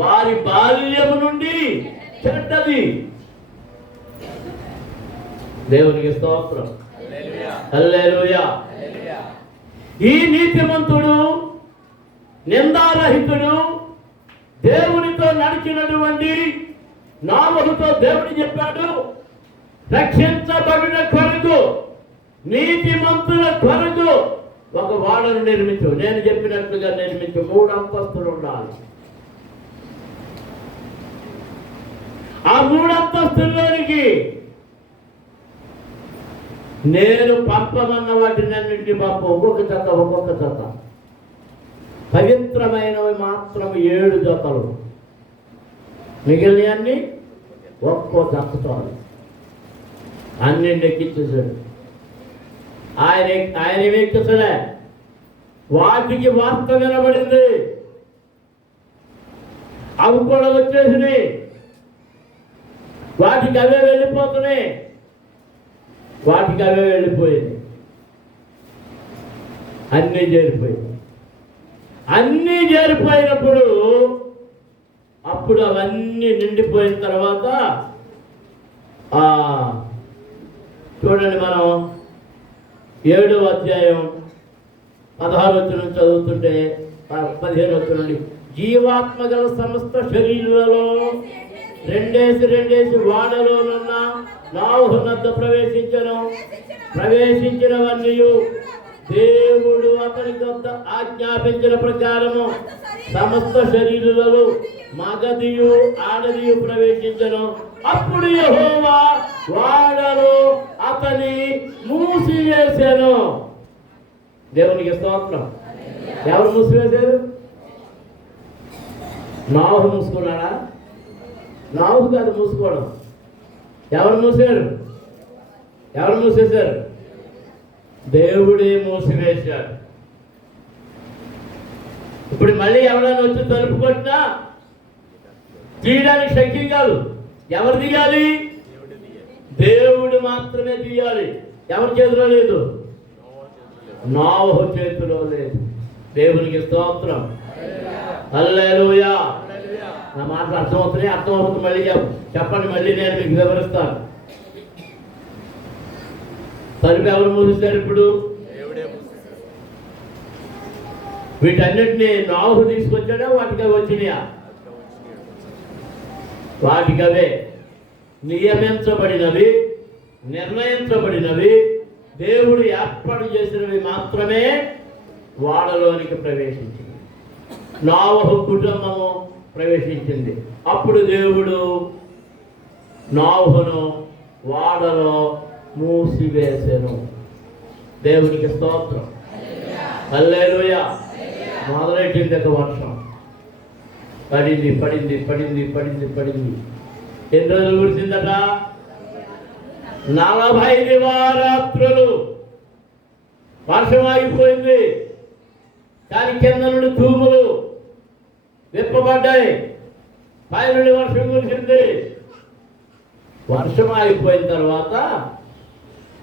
వారి బాల్యము నుండి చెడ్డది. దేవునికి స్తోత్రం. హల్లెలూయా. ఈ నీతిమంతుడు నిందారహితుడు దేవునితో నడిచినటువంటి నోవహుతో దేవుడు చెప్పాడు, రక్షించబడిన కొరకు నీతిమంతుల కొరకు ఒక వాడను నిర్మించు. నేను చెప్పినట్లుగా నిర్మించు. 3 అంతస్తులు ఉండాలి. ఆ 3 అంతస్తుల్లోనికి నేను పంపమన్న వాటినన్నింటినీ పంప. ఒక్కొక్క జత పవిత్రమైనవి మాత్రం 7 జతలు, మిగిలినవన్నీ ఒక్కో జతతో అన్నింటి ఎక్కించేసాడు. ఆయన ఎక్కించలే, వాటికి వార్త వినబడింది, అవి కూడా వచ్చేసినాయి, వాటికి అవే వెళ్ళిపోతున్నాయి, వాటికి అవే వెళ్ళిపోయింది, అన్నీ చేరిపోయింది. అన్నీ చేరిపోయినప్పుడు అప్పుడు అవన్నీ నిండిపోయిన తర్వాత చూడండి, మనం 7వ అధ్యాయం 16 వచనం చదువుతుంటే 15 వచనం నుండి జీవాత్మ గల సమస్త శరీరాలలో రెండేసి వాడలోనున్న నోవహు నద్ద ప్రవేశించినవన్నీ దేవుడు అతని వద్ద ఆజ్ఞాపించిన ప్రకారము సమస్త శరీరులలో మగదియు ఆడదియు ప్రవేశించను. అప్పుడు యెహోవా వాడలో అతని మూసివేశాను. దేవునికి స్తోత్రం. ఎవరు మూసివేశారు? నోవహు మూసుకున్నాడా? నోవహు కాదు మూసుకోవడం. ఎవరు మూసారు? ఎవరు మూసేశారు? దేవుడే మూసివేశాడు. ఇప్పుడు మళ్ళీ ఎవరైనా వచ్చి తలుపు కొట్టినా తీయడానికి శక్తి కాదు. ఎవరు తీయాలి? దేవుడు మాత్రమే తీయాలి. ఎవరి చేతిలో లేదు? నోవహు చేతిలో లేదు. దేవునికి స్తోత్రం. హల్లెలూయా. నా మాటలు అర్థమవుతుంది. మళ్ళీ చెప్పండి, మళ్ళీ నేను మీకు వివరిస్తాను. తలుపు ఎవరు మూసేశారు? ఇప్పుడు వీటన్నిటిని నోవహు తీసుకొచ్చాడా? వాటికి అవి వచ్చినాయా? వాటికి అవే నియమించబడినవి, నిర్ణయించబడినవి, దేవుడు ఏర్పాటు చేసినవి మాత్రమే వాడలోనికి ప్రవేశించింది. నోవహు కుటుంబము ప్రవేశించింది. అప్పుడు దేవుడు నోవహును వాడలో మూసివేసెను. దేవునికి స్తోత్రం. హల్లెలూయా. మొదలెట్టింది ఒక వర్షం. పడింది పడింది పడింది పడింది పడింది. ఎన్ని రోజులు కురిసిందట? 40 దివారాత్రులు వర్షం ఆగిపోయింది. కానీ కింద నుండి తూములు విప్పబడ్డాయి, పై నుండి వర్షం కురిసింది. వర్షం ఆగిపోయిన తర్వాత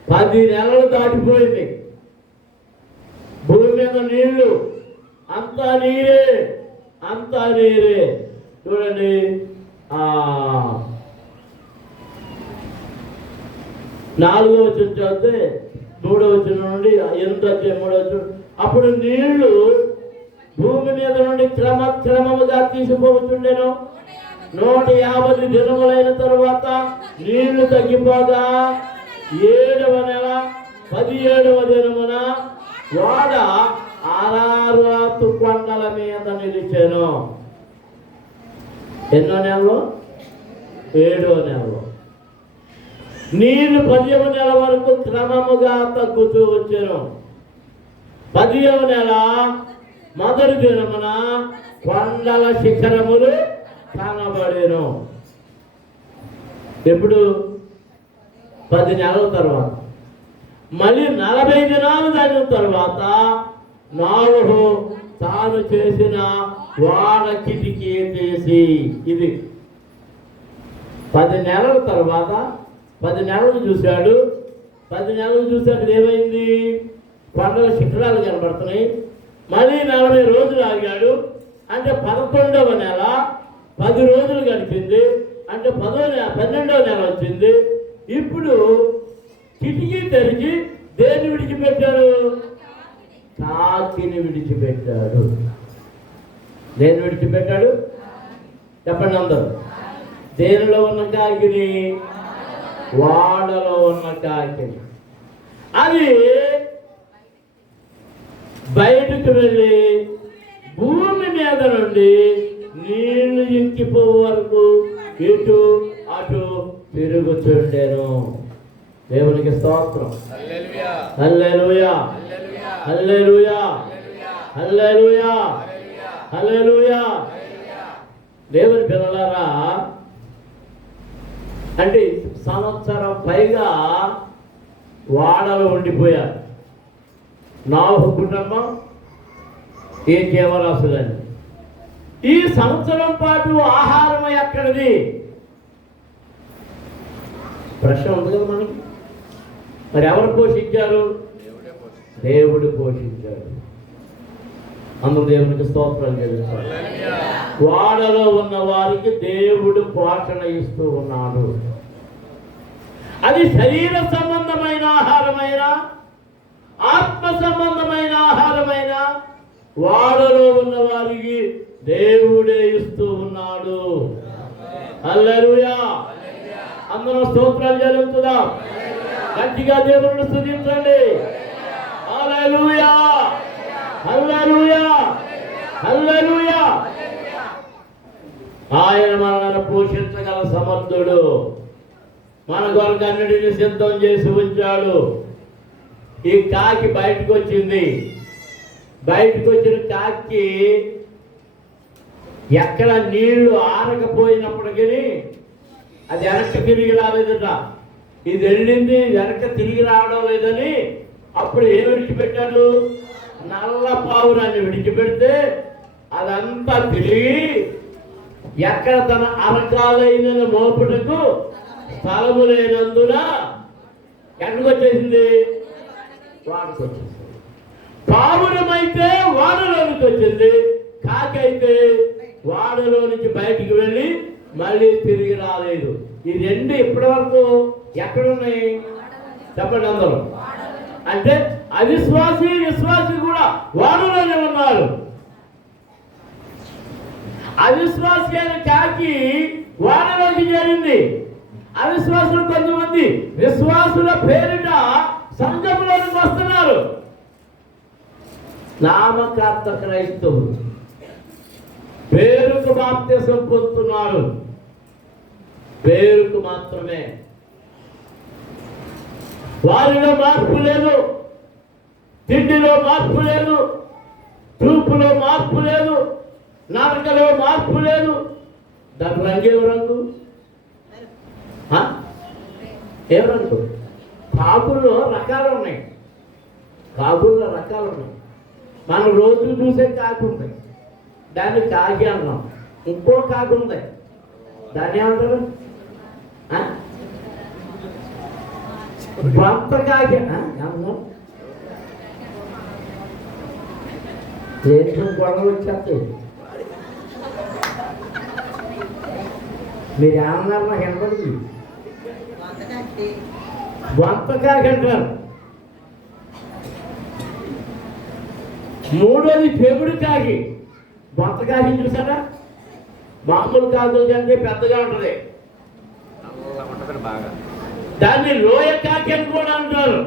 10 నెలలు దాటిపోయింది. భూమి మీద నీళ్లు అంతా నీరే, అంతా నీరే. చూడండి, 4వ వచనం చదివితే 3వ వచనం నుండి 8వ 3వ వచనం. అప్పుడు నీళ్లు భూమి మీద నుండి క్రమముగా తీసుకుపోతుండేను. 150 దినములైన తరువాత నీళ్లు తగ్గిపోగా 7వ నెల 17వ దినమున వాడ అరారాతు కొండల మీద నిలిచాను. ఎన్నో నెలలో? 7వ నెలలో. నీళ్లు 10వ నెల వరకు క్రమముగా తగ్గుతూ వచ్చాను. 10వ నెల మొదటి దినమున కొండల శిఖరములు కనబడేను. ఎప్పుడు? 10 నెలల తర్వాత. మళ్ళీ 40 దినాలు దాని తర్వాత నోవహు తాను చేసిన వాడ కిటికీ తీసి, ఇది 10 నెలల తర్వాత 10 నెలలు చూశాడు. 10 నెలలు చూశాక ఏమైంది? కొండల శిఖరాలు కనబడుతున్నాయి. మళ్ళీ 40 రోజులు ఆగాడు. అంటే 11వ నెల 10 రోజులు గడిచింది. అంటే 12వ నెల వచ్చింది. ఇప్పుడు కిటికీ తెరిచి దేన్ని విడిచిపెట్టాడు? కాకిని విడిచిపెట్టాడు. దేన్ని విడిచిపెట్టాడు? చెప్పండి అందరూ. దేనిలో ఉన్న కాకిని? వాడలో ఉన్న కాకిని. అది బయటకు వెళ్ళి భూమి మీద నుండి నీళ్లు ఇంకిపో వరకు ఇటు అటు తిరుగుతుండేను. దేవునికి స్తోత్రం. హల్లెలూయా, హల్లెలూయా, హల్లెలూయా, హల్లెలూయా. దేవుని పిల్లలారా, అంటే సంవత్సరం పైగా వాడలో ఉండిపోయారు నోవహు కుటుంబం, ఈ జీవరాశులని. ఈ సంవత్సరం పాటు ఆహారం ఎక్కడిది? ప్రశ్న ఉంది కదా మనకి. మరి ఎవరు పోషించారు? దేవుడు పోషించాడు. అందరూ దేవునికి స్తోత్రాలు చెల్లించాలి. వాడలో ఉన్న వారికి దేవుడు పోషణ ఇస్తూ ఉన్నాడు. అది శరీర సంబంధమైన ఆహారమైన, ఆత్మ సంబంధమైన ఆహారమైన వాడలో ఉన్న వారికి దేవుడే ఇస్తూ ఉన్నాడు. హల్లెలూయా. అందరూ స్తోత్రాలు చెల్లించుదాం. గట్టిగా దేవుడిని స్తుతించండి. హల్లెలూయా, హల్లెలూయా, హల్లెలూయా. ఆయన మనల్ని పోషించగల సమర్థుడు. మన కొరకు అన్నిటిని సిద్ధం చేసి ఉంచాడు. ఈ కాకి బయటకు వచ్చింది. బయటకు వచ్చిన కాకి ఎక్కడ నీళ్లు ఆరకపోయినప్పటికీ అది వెనక్కి తిరిగి రాలేదట. ఇది వెళ్ళింది, వెనక్కి తిరిగి రావడం లేదని అప్పుడు ఏం విడిచిపెట్టాడు? నల్ల పావురాన్ని విడిచిపెడితే అదంతా తిరిగి ఎక్కడ తన అరకాలైన మోపుటకు స్థలము లేనందున ఎక్కడికి వచ్చేసింది? వాడకు వచ్చేసింది. పావురం అయితే వాడలోనికి వచ్చింది, కాకి అయితే వాడలో నుంచి బయటికి వెళ్ళి మళ్ళీ తిరిగి రాలేదు. ఈ రెండు ఇప్పటి వరకు ఎక్కడున్నాయి? చెప్పండి అందరూ. అంటే అవిశ్వాసి విశ్వాసి కూడా వాడలోనే ఉన్నారు. అవిశ్వాసి అయిన కాకి వాడలోకి చేరింది. అవిశ్వాసులు కొంతమంది విశ్వాసుల పేరిట సంఘంలోకి వస్తున్నారు. నామకార్థ క్రైస్తవులు పేరుకు బాప్తిసం పొందుతున్నారు, పేరుకు మాత్రమే. వారిలో మార్పు లేదు, తిండిలో మార్పు లేదు, చూపులో మార్పు లేదు, నడకలో మార్పు లేదు. దాని రంగు ఏ రంగు? ఏ రంగు? కాకుల్లో రకాలు ఉన్నాయి, కాకుల్లో రకాలు ఉన్నాయి. మనం రోజు చూసే కాకు ఉంది, దాన్ని కాకి అన్నాం. ఇంకో కాకు ఉంది, దాన్ని ఏమంటారు? బొంత కాకి అన్నాం. దేశం గొడవలు వచ్చేస్తాయి. మీరు ఏమన్నారు నాకు వినపడింది? బొంత కాకి అంటారు. మూడోది పెగుడు కాకి. బొంత కాకి చూసారా? మామూలు కాకుల కంటే పెద్దగా ఉంటుంది. దాన్ని లోయ కాకి అని కూడా అంటారు.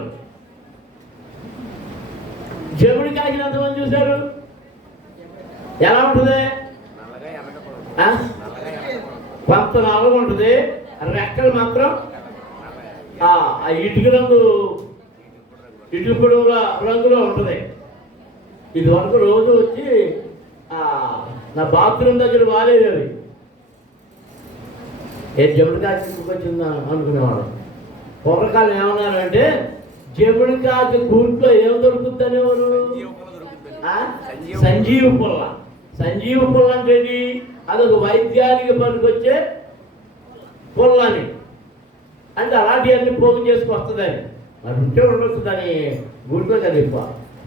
చెవుడు కాకిని ఎంతమంది చూశారు? ఎలా ఉంటుంది? కొంత నల్లగా ఉంటుంది, రెక్కలు మాత్రం ఇటుక రంగు, ఇటుక పొడవుల రంగులో ఉంటుంది. ఇది వరకు రోజు వచ్చి నా బాత్రూమ్ దగ్గర వాలేదు. అవి జముడి కాకి వచ్చిందా అనుకునేవాడు. పూర్వకాలం ఏమన్నారంటే జముడి కాకి కూట్లో ఏం దొరుకుతుంది అనేవారు? సంజీవ పుల్ల. సంజీవ పుల్ల అంటే అదొక వైద్యానికి పనికొచ్చే పుల్లని, అంటే అలాంటివన్నీ పోగు చేసుకొస్తుందని. అది ఉంటే ఉండొచ్చు దాని గుంట్లో కదా ఎక్కువ,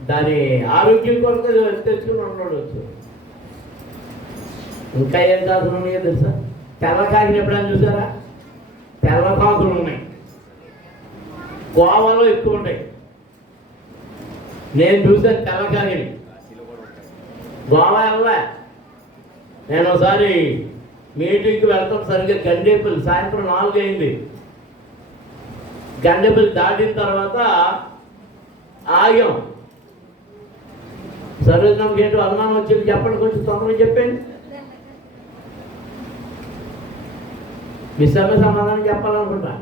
దాని ఆరోగ్యం కొరకు తెచ్చుకుని ఉండవచ్చు. ఇంకా ఏం కాకులు ఉన్నాయో తెలుసా? తెల్ల కాకిని ఎప్పుడైనా చూసారా? తెల్ల కాకులు ఉన్నాయి, గోవాలో ఎక్కువ ఉంటాయి. నేను చూసాను తెల్ల కాకిని. గోవా వెళ్ళా నేను. ఒకసారి మీటింగ్కి వెళ్తాం, సరిగ్గా గండేపల్లి సాయంత్రం 4 అయింది. గండేపల్లి దాటిన తర్వాత ఆగాం. సరే నమ్మకి ఏంటో అనుమానం వచ్చింది, చెప్పండి, కొంచెం తొందరగా చెప్పండి. మీ సభ్య సమాధానం చెప్పాలనుకుంటా.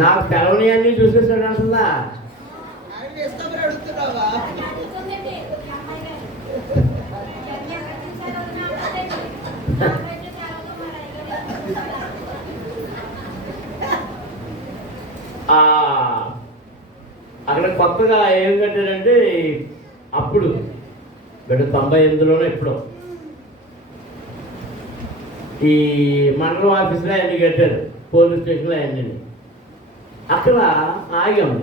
నాకు తెలవని అన్నీ చూసేసాడు అంటుందా? అక్కడ కొత్తగా ఏం కట్టారంటే, అప్పుడు 98లోనే ఎప్పుడో ఈ మండలం ఆఫీసులో అన్నీ కట్టారు, పోలీస్ స్టేషన్లో అన్నీ. అక్కడ ఆగాము.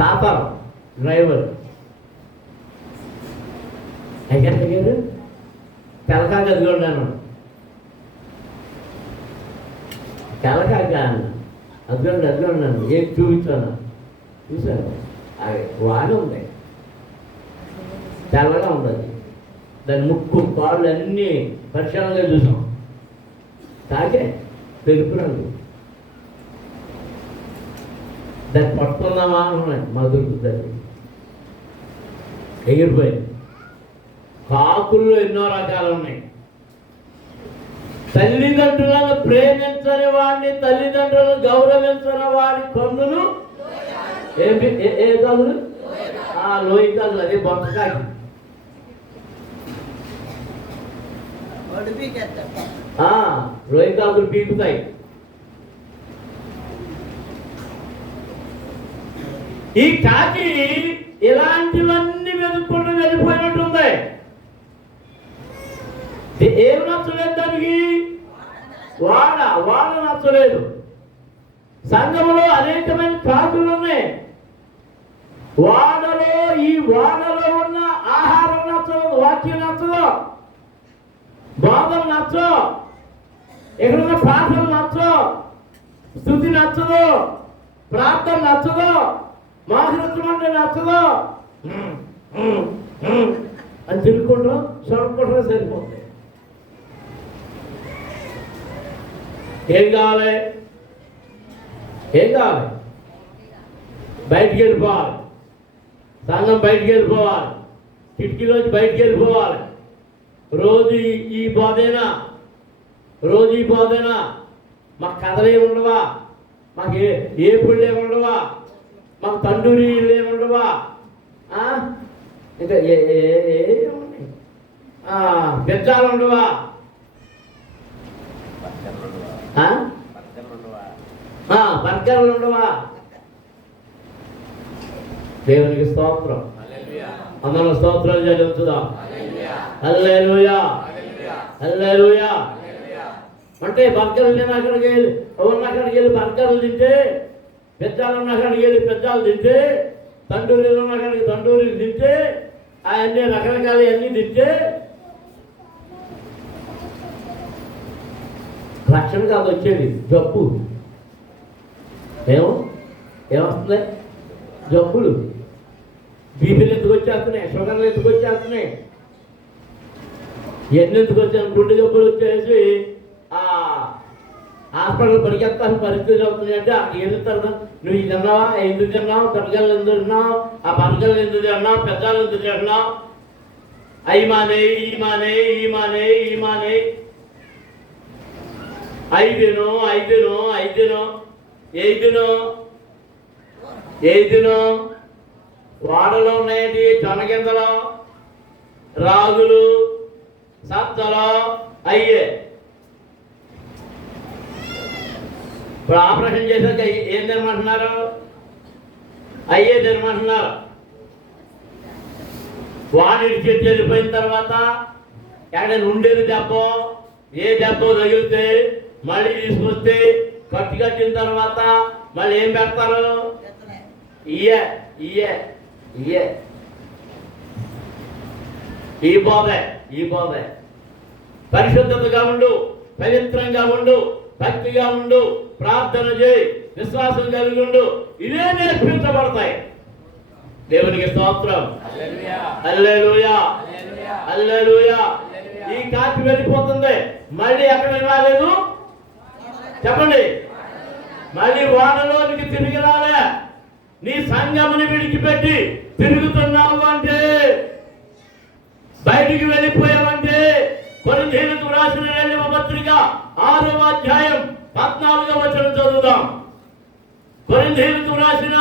తాత డ్రైవర్ ఎక్కడికి గారు తెలకాక అదిగొండాను. తెలకాక అదిగొండాను, ఏం చూపించాను. చూశాను, అది వాగా ఉంది, తెల్లగా ఉంది. అది దాని ముక్కు కాళ్ళు అన్నీ పరిశీలనగా చూసాం. తాకే తెలుపు రంగు. దాన్ని పట్టుకుందామా అనుకున్నాను, మా దొరుకుతుంది. ఎగిరిపోయింది. కాకుల్లో ఎన్నో రకాలు ఉన్నాయి. తల్లిదండ్రులను ప్రేమించని వాడిని, తల్లిదండ్రులను గౌరవించని వాడి కన్నులు ఏ కాకులు? లోయ కాకులు. అదే బొంతకాకి. లోయ కాకులు పీకుతాయి. ఈ కాకి ఇలాంటివన్నీ వెతుక్కుంటూ వెళ్ళిపోయినట్టుంది. ఏం నచ్చలేదు దానికి? వాడ నచ్చలేదు. సంఘంలో అనేకమైన కాకులు ఉన్నాయి. ఈ వాడలో ఉన్న ఆహారం నచ్చదు, వాక్యం నచ్చదు, బోధలు నచ్చవు, ఎక్కడున్న పాటలు నచ్చవు, స్తుతి నచ్చదు, ప్రార్థన నచ్చదు, మాతృత్వం అంటే నచ్చదు అని తిరుగుకుంటాం, చదువుకుంటాం, సరిపోతాయి. ఏం కావాలి? ఏం కావాలి? బయటికి వెళ్ళిపోవాలి. సంఘం బయటికి వెళ్ళిపోవాలి. కిటికీలోంచి బయటికి వెళ్ళిపోవాలి. రోజు ఈ బోధేనా? రోజు ఈ బోధేనా? మాకు కథలు ఏమి ఉండవా? మాకు ఏ పుళ్ళు ఏమి ఉండవా? మాకు తండూరీలు ఏమి ఉండవా? ఇంకా బెజ్జాలు ఉండవా? బర్గర్లు ఉండవా? దేవునికి స్తోత్రం. అందరూ స్తోత్రాలు చెల్లించుదాం. హల్లెలూయా, హల్లెలూయా. అంటే బర్గర్లు నేను అక్కడికి వెళ్ళి బర్గర్లు తింటే, పెద్దాలు ఉన్న అక్కడికి వెళ్ళి పెద్దాలు తింటే, తండూరీలు ఉన్న అక్కడికి తండూరీలు తింటే, అవన్నీ రకరకాలు అన్నీ తింటే రక్షణ కాదు వచ్చేది, జబ్బు. ఏమొస్తుంది? జబ్బులు. బీపీలు ఎందుకు వచ్చేస్తున్నాయి? షుగర్లు ఎందుకు వచ్చేస్తున్నాయి? ఎన్ని ఎందుకు వచ్చాయి? గుండె జబ్బులు వచ్చేసి హాస్పిటల్ పరిగెత్తాల్సిన పరిస్థితి అవుతుంది. అంటే అక్కడ ఏం తింటారు? నువ్వు ఇది తిన్నావా? ఎందుకు తిన్నావు? బర్గర్లు ఎందుకు తిన్నావు? ఆ బర్గర్లు ఎందుకు తిన్నావు? పెద్దాలు ఎందుకు తిన్నావు? అయి మానే, ఈ మానే, ఈ మానే, ఈ మానే, ఐదును వాడలో ఉన్నాయండి. జొన్నగింజలు, రాగులు, సత్తలు అయ్యే. ఇప్పుడు ఆపరేషన్ చేశాక ఏం తినమంటున్నారు? అయ్యే తినమంటున్నారు. వాడిని చెట్టు వెళ్ళిపోయిన తర్వాత ఎక్కడైనా ఉండేది దెబ్బ, ఏ దెబ్బ తగిలితే మళ్ళీ తీసుకొస్తే కట్టిన తర్వాత మళ్ళీ ఏం పెడతారు? ఇయే ఇయే ఇయే. ఈ బోధే పరిశుద్ధతగా ఉండు, పవిత్రంగా ఉండు, భక్తిగా ఉండు, ప్రార్థన చేయి, విశ్వాసం కలిగి ఉండు. ఇదే నేర్పించబడతాయి. దేవునికి స్తోత్రం. హల్లెలూయా, హల్లెలూయా. ఈ కాకి వెళ్ళిపోతుంది, మళ్ళీ ఎక్కడ రాలేదు చెప్పండి. మళ్ళీ వాడలోనికి తిరిగి రాలే. నీ సంఘముని విడిచిపెట్టి తిరుగుతున్నావు అంటే, బయటికి వెళ్ళిపోయావంటే, కొరింథీయులకు రాసిన 2వ పత్రిక 6వ అధ్యాయం 14వ వచనం చదువుదాం. కొరింథీయులకు రాసిన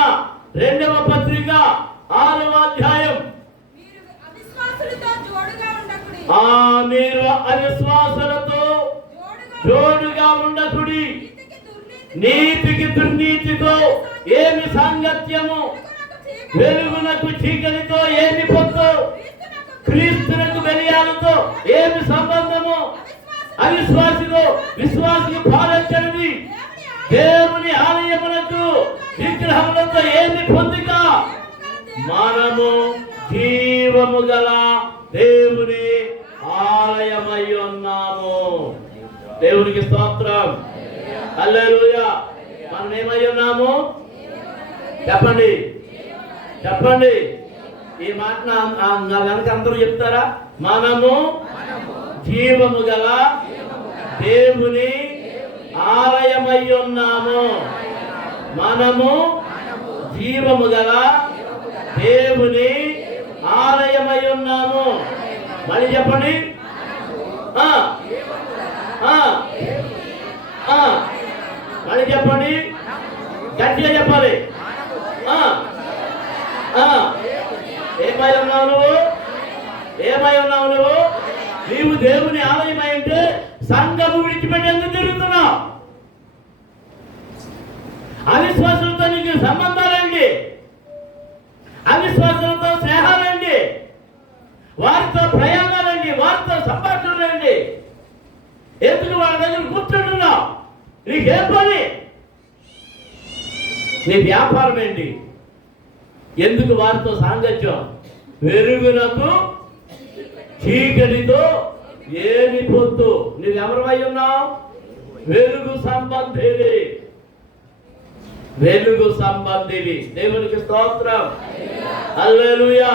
2వ పత్రిక 6వ అధ్యాయం. మీరు అవిశ్వాసులతో జోడుగా ఉండకుడి. నీతికి దుర్నీతితో ఏమి సాంగత్యము? వెలుగునకు చీకటితో ఏమి పొత్తు? క్రీస్తునకు బెలియాలతో ఏమి సంబంధము? అవిశ్వాసితో విశ్వాసికి పాలించనిది. దేవుని ఆలయమునకు విగ్రహములతో ఏమి పొందిక? మనము జీవము గల దేవుని ఆలయమై ఉన్నాము. దేవునికి స్తోత్రం. హల్లెలూయా. మనం ఏమై ఉన్నాము? చెప్పండి, చెప్పండి. ఈ మాట నా వెనక అందరూ చెప్తారా? మనము జీవము గల దేవుని ఆలయమై ఉన్నాము. మనము జీవము గల దేవుని ఆలయమై ఉన్నాము. మళ్ళీ చెప్పండి. మళ్ళీ చెప్పండి, గట్టిగా చెప్పాలి. ఏమై ఉన్నావు నువ్వు? ఏమై ఉన్నావు నువ్వు? నీవు దేవుని ఆలయమై ఉంటే సంఘము విడిచిపెట్టి ఎందుకు తిరుగుతున్నావు? అవిశ్వాసులతో నీకు సంబంధాలండి, అవిశ్వాసులతో స్నేహాలండి, వారితో ప్రయాణాలండి, వారితో సంభాషణలండి. ఎందుకు వాళ్ళ దగ్గర కూర్చుంటున్నావు? నీకేం పని? నీ వ్యాపారం ఏంటి? ఎందుకు వారితో సాంగత్యం? వెలుగునకు చీకటితో ఏమి పొత్తు? నువ్వెవరివై ఉన్నావు? వెలుగు సంబంధివి, వెలుగు సంబంధివి. దేవునికి స్తోత్రం. హల్లెలూయా.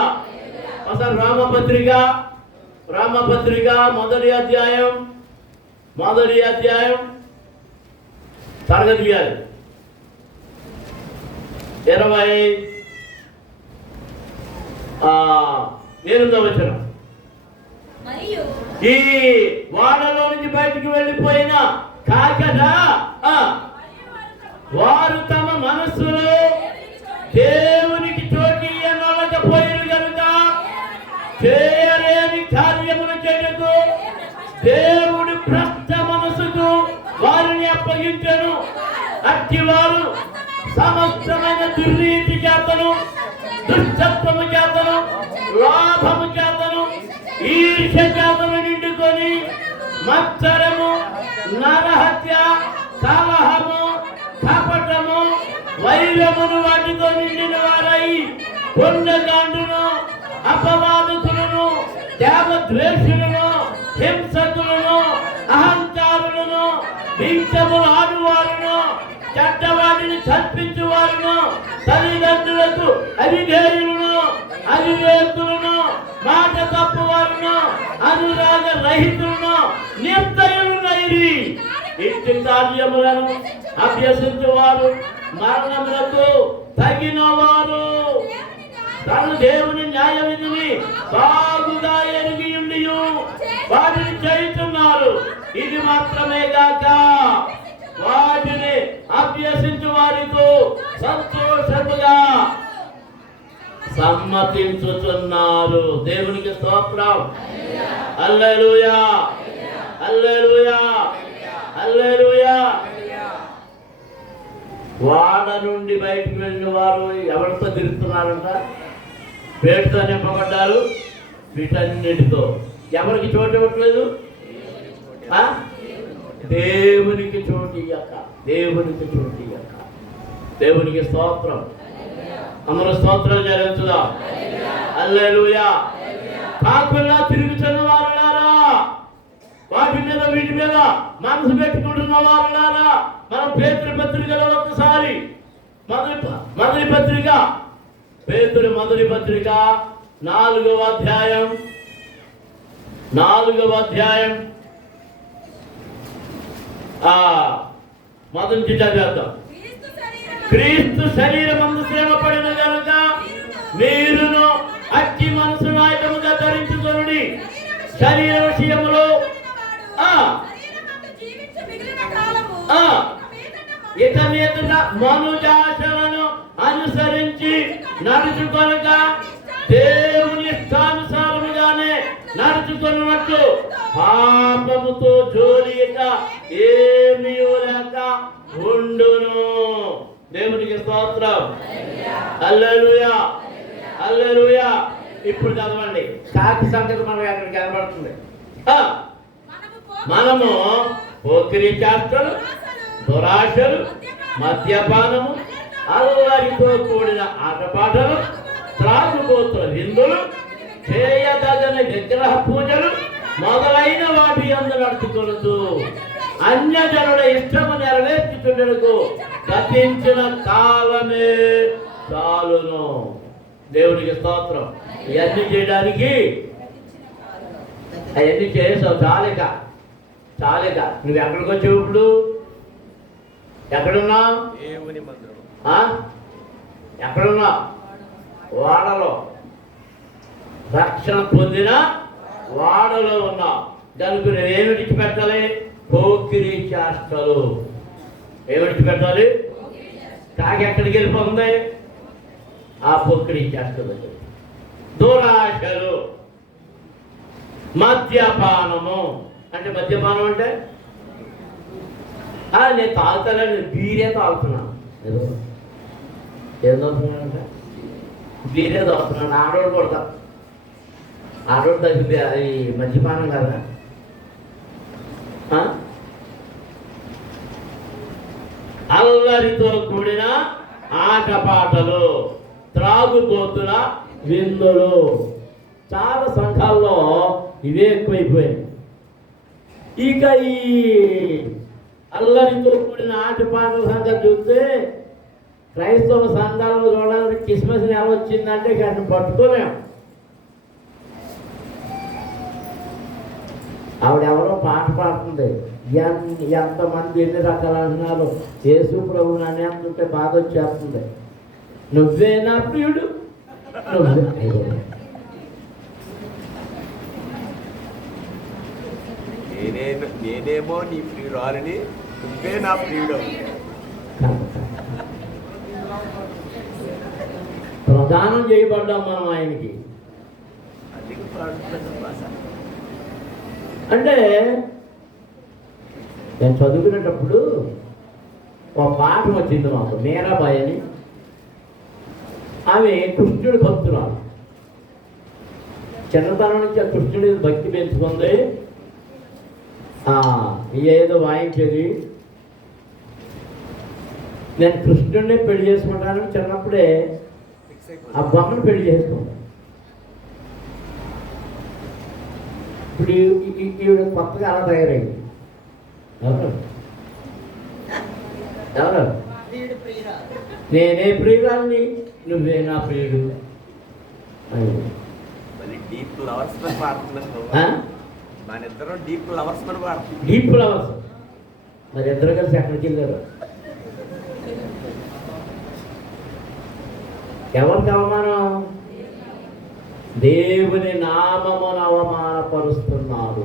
ఒకసారి రామపత్రిక 1వ అధ్యాయం తరగతి గారు 28వ వచనం. ఈ వాడలో నుంచి బయటికి వెళ్ళిపోయిన కాకట వారు తమ మనస్సులో దేవునికి చోటియనలేకపోయిరు కనుక చేయలేని కార్యములు చేయకు దేవుడి భ్రష్ట మనసుకు వారిని అప్పగించెను. అట్టి వారు సమస్తమైన దుర్నీతి చేతను, దుష్టత్వము చేతను, లాభము చేతను, ఈర్ష్య చేతను నిండుకొని మత్సరము, నరహత్య, కలహము, కపటము, వైరమును వాటితో నిండిన వారై పుణ్యకాండును, అపవాదకులను, దేవద్వేషులను, హింసకులను, అహంకారులను, భిక్షములు ఆడువారును, చెడ్డవాడిని చంపించువారును, తల్లిదండ్రులకు అవిధేయులను, అవివేకులను, మాట తప్పువారును, అనురాగ రహితులను, నిర్దయులైరి. ఇట్టి కార్యములను అభ్యసించువారు మరణములకు తగినవారు. తను దేవుని న్యాయ విధిని బాగుగా ఎరిగి ఉండి వాటిని చేయుచున్నారు. ఇది మాత్రమే గాక వాటిని అభ్యసించు వారితో సంతోషముగా సమ్మతించుచున్నారు. దేవునికి స్తోత్రం. హల్లెలూయా, హల్లెలూయా, హల్లెలూయా. వాడ నుండి బయటికి వెళ్ళిన వారు ఎవరితో తిరుగుతున్నారంట? పేరుతో నింపబడ్డారు. వీటన్నిటితో ఎవరికి చోటు ఇవ్వట్లేదు? దేవునికి చోటు ఇయ్యక, దేవునికి చోటు ఇయ్యక. దేవునికి స్తోత్రం. అందరూ స్తోత్రం చెల్లించుదాం. హల్లెలూయా. కాకుల్లా తిరుగుతున్న వారులారా, వాటి మీద వీటి మీద మనసు పెట్టుకుంటున్న వారులారా, మనం పేతురు పత్రికలో ఒకసారి మొదటి పత్రిక, పేతురు మొదటి పత్రిక 4వ అధ్యాయం మొదటి చదివేద్దాం. క్రీస్తు శరీరమందు శ్రమ పడిన కనుక మీరును అట్టి మనసు నాయకముగా ధరించుకొనుడి. శరీర విషయములో ఇక మీదట మనుజాశలను అనుసరించి నడుచుకొనక దేవుని ఇష్టానుసారముగానే నడుచుకున్నట్టు పాపముతో జోలిక ఏమీ లేక ఉండును. దేవునికి స్తోత్రం. హల్లెలూయా, హల్లెలూయా. ఇప్పుడు చదవండి. సాక్షి సంగతి మనకు అక్కడ కనబడుతుంది. మనము పోకిరీ చేష్టలు, దురాశలు, మద్యపానము, అల్లరితో కూడిన ఆటపాటలు, త్రాగుబోతుల విందులు, చేయదగిన విగ్రహ పూజలు మొదలైన వాటి యందు నడుచుకొనుచు అన్యజనుల ఇష్టము నెరవేర్చుచుండుటకు గతించిన కాలమే చాలును. దేవునికి స్తోత్రం. ఇవన్నీ చేయడానికి అవన్నీ చేసావు. చాలిక నువ్వు ఎక్కడికి వచ్చావు? ఇప్పుడు ఎక్కడున్నావు? ఎక్కడున్నావు? వాడలో రక్షణ పొందిన వాడలో ఉన్నావు. దానికి నేను విడిచిపెట్టాలి? పోకిరీ చేష్టలు. ఏమి విడిచిపెట్టాలి? కాకి ఎక్కడికి వెళ్ళిపోతుంది? ఆ పోకిరీ చేష్టలు. దురాశలు, మద్యపానము. అంటే మద్యపానం అంటే నేను తాగుతానని బీరే తాగుతున్నాను. ఏం తాగుతున్నానంటే బీరే తాగుతున్నాను. ఆడోడు కొడతా. ఆడోడు తగ్గితే అది మద్యపానం కదా. అల్లరితో కూడిన ఆటపాటలు, త్రాగుబోతుల విందులు. చాలా సంఘాల్లో ఇవే ఎక్కువైపోయాయి. ఇక ఈ అల్లరితో కూడిన ఆటపాటల సంగతి చూస్తే క్రైస్తవ సంఘాలను చూడాలని క్రిస్మస్ నెల వచ్చిందంటే అటు పట్టుకోలేము. ఆవిడెవరో పాట పాడుతుంది, ఎంతమంది ఎన్ని రకాలు అంటున్నారు. యేసు ప్రభు నన్ను అంటుంటే బాధ వచ్చేస్తుంది. నువ్వే నా ప్రియుడు, నేనేమో నీ ప్రియురాలిని, నువ్వే నా ప్రియుడు. ప్రదానం చేయబడ్డాం మనం ఆయనకి. అంటే నేను చదువుకునేటప్పుడు ఒక పాఠం వచ్చింది మాకు, మీరాబాయి అని. ఆమె కృష్ణుడి భక్తురాలు. చిన్నతనం నుంచి ఆ కృష్ణుడి భక్తి పెంచుకుంది. ఏదో వాయించేది. నేను కృష్ణుడిని పెళ్లి చేసుకుంటానని చిన్నప్పుడే ఆ బొమ్మను పెళ్లి చేసుకుంటాను. ఇప్పుడు ఈవిడ కొత్తగా అలా తయారైంది. ఎవరు నేనే ప్రియురాల్ని, నువ్వే నా ప్రియుడు. డీప్ లవర్స్ మీద పాడుతున్నాను. మన ఇద్దరు డీప్ లవర్స్ మీద పాడుతున్నాం. Deep lovers. మరి ఇద్దరు కలిసి ఎక్కడికి వెళ్ళారు? ఎవరికి అవమానం? దేవుని నామమును అవమానపరుస్తున్నారు.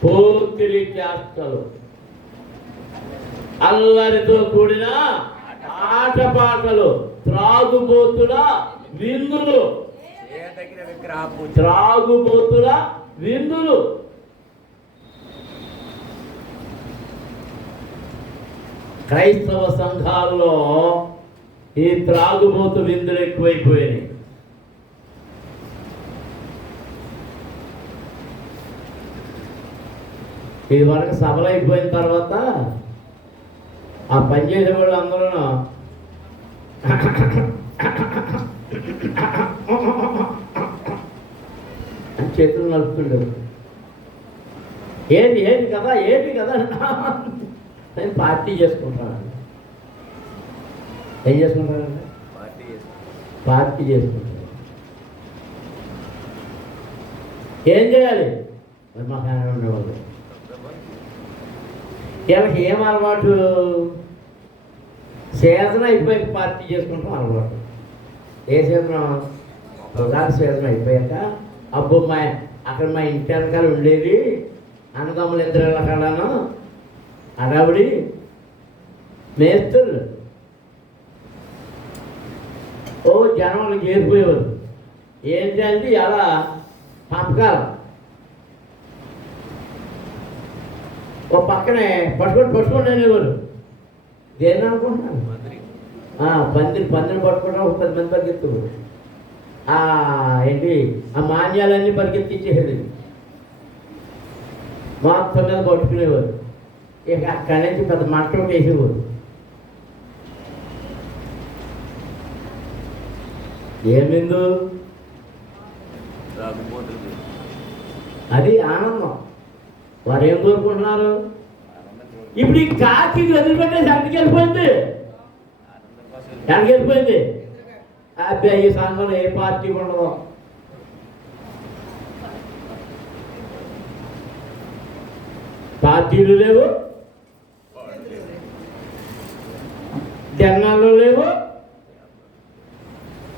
పోకిరి చేష్టలు, అల్లరితో కూడిన ఆటపాటలు, త్రాగుబోతుల విందులు. త్రాగుబోతుల విందులు. క్రైస్తవ సంఘాల్లో ఈ త్రాగుబోతు విందులు ఎక్కువైపోయినాయి. ఇది వరకు సభలు అయిపోయిన తర్వాత ఆ పనిచేసే వాళ్ళు అందరూ చేతులు నలుపుతుండరు. ఏంటి ఏంటి కదా ఏంటి కదా నేను పార్టీ చేసుకుంటాను. ఏం చేసుకుంటారంటే పార్టీ చేసుకుంటాను. ఏం చేయాలి మరి? మా ఫ్యామిలీ ఉండేవాళ్ళు వీళ్ళకి ఏం అలవాటు? సీజన్ అయిపోయాక పార్టీ చేసుకుంటాం అలవాటు. ఏ సీజన్? ఉగాది సీజన్ అయిపోయాక అబ్బో అక్కడ మా ఇంటి వెనకాల ఉండేది అన్నదమ్ములు ఇద్దరు వెళ్ళకడాను అడావిడి మేస్తులు జనం చేరిపోయేవారు. ఏంటి అంటే అలా పంపకాలం ఓ పక్కనే పట్టుకొని అనేవారు. దేన్ని అనుకుంటున్నాను? పందిని పట్టుకోవడం ఒక 10 మంది పరిగెత్తువారు. ఏంటి ఆ మాన్యాలన్నీ పరిగెత్తించేది. మొత్తం మీద పట్టుకునేవారు. ఇక అక్కడి నుంచి పెద్ద మంట వేసేవారు. ఏమిందు అది ఆనందం. వారు ఏం కోరుకుంటున్నారు? ఇప్పుడు ఈ కాకి వదిలిపెట్టేసి ఎక్కడికి వెళ్ళిపోయింది? ఎక్కడికి వెళ్ళిపోయింది? అబ్బాయి ఈ సంఘంలో ఏ పార్టీ ఉండదు. పార్టీలు లేవు, జనాల్లో లేవు,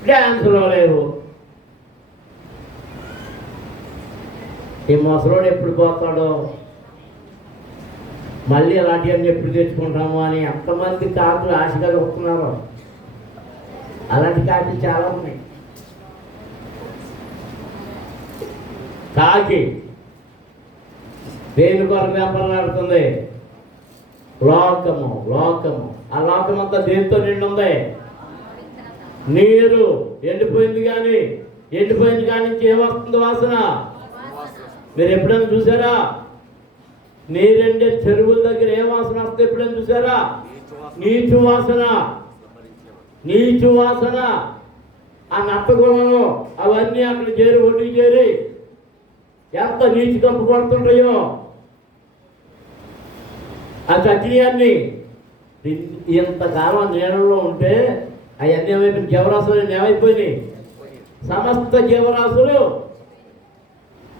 డ్యాన్సులో లేవు. ఈ ముసలోడు ఎప్పుడు పోతాడో, మళ్ళీ అలాంటివన్నీ ఎప్పుడు తెచ్చుకుంటాము అని ఎంతమంది కాకులు ఆశగా వస్తున్నారు. అలాంటి కాకులు చాలా ఉన్నాయి. కాకి దేని కొరకు వెంపలాడుతుంది? లోకము. ఆ లోకం అంతా దేనితో నిండి ఉంది? నీరు ఎండిపోయింది. కాని నుంచి ఏమొస్తుంది వాసన? మీరు ఎప్పుడైనా చూసారా? నీరెండే చెరువుల దగ్గర ఏ వాసన వస్తే ఎప్పుడైనా చూసారా? నీచు వాసన. ఆ నత్తగుణలు అవన్నీ అక్కడ ఒడ్డుకి చేరి ఎంత నీచు కంపు పడుతుంటాయో ఆ చట్నీయాన్ని. ఇంతకాలం నీళ్ళలో ఉంటే అవన్నీ ఏమైపోయినాయి? జీవరాశులు ఏమైపోయినాయి? సమస్త జీవరాశులు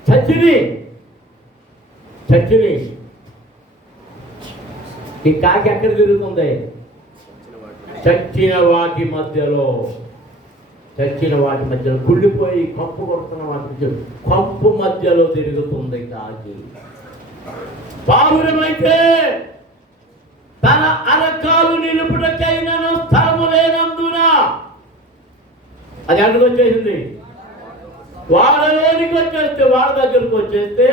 చచ్చిని ఈ కాకి ఎక్కడ తిరుగుతుంది? చచ్చిన వాటి మధ్యలో, చచ్చిన వాటి మధ్యలో, కుళ్ళిపోయి కంపు కొడుతున్న వాటి మధ్యలో, కంపు మధ్యలో తిరుగుతుంది కాకి. పావురమైతే తన అరకాలు నిలుపుటకైనను స్థలము లేనందున అది అడ్డుకొచ్చేసింది. వాడలోనికి వచ్చేస్తే, వాడ దగ్గరకు వచ్చేస్తే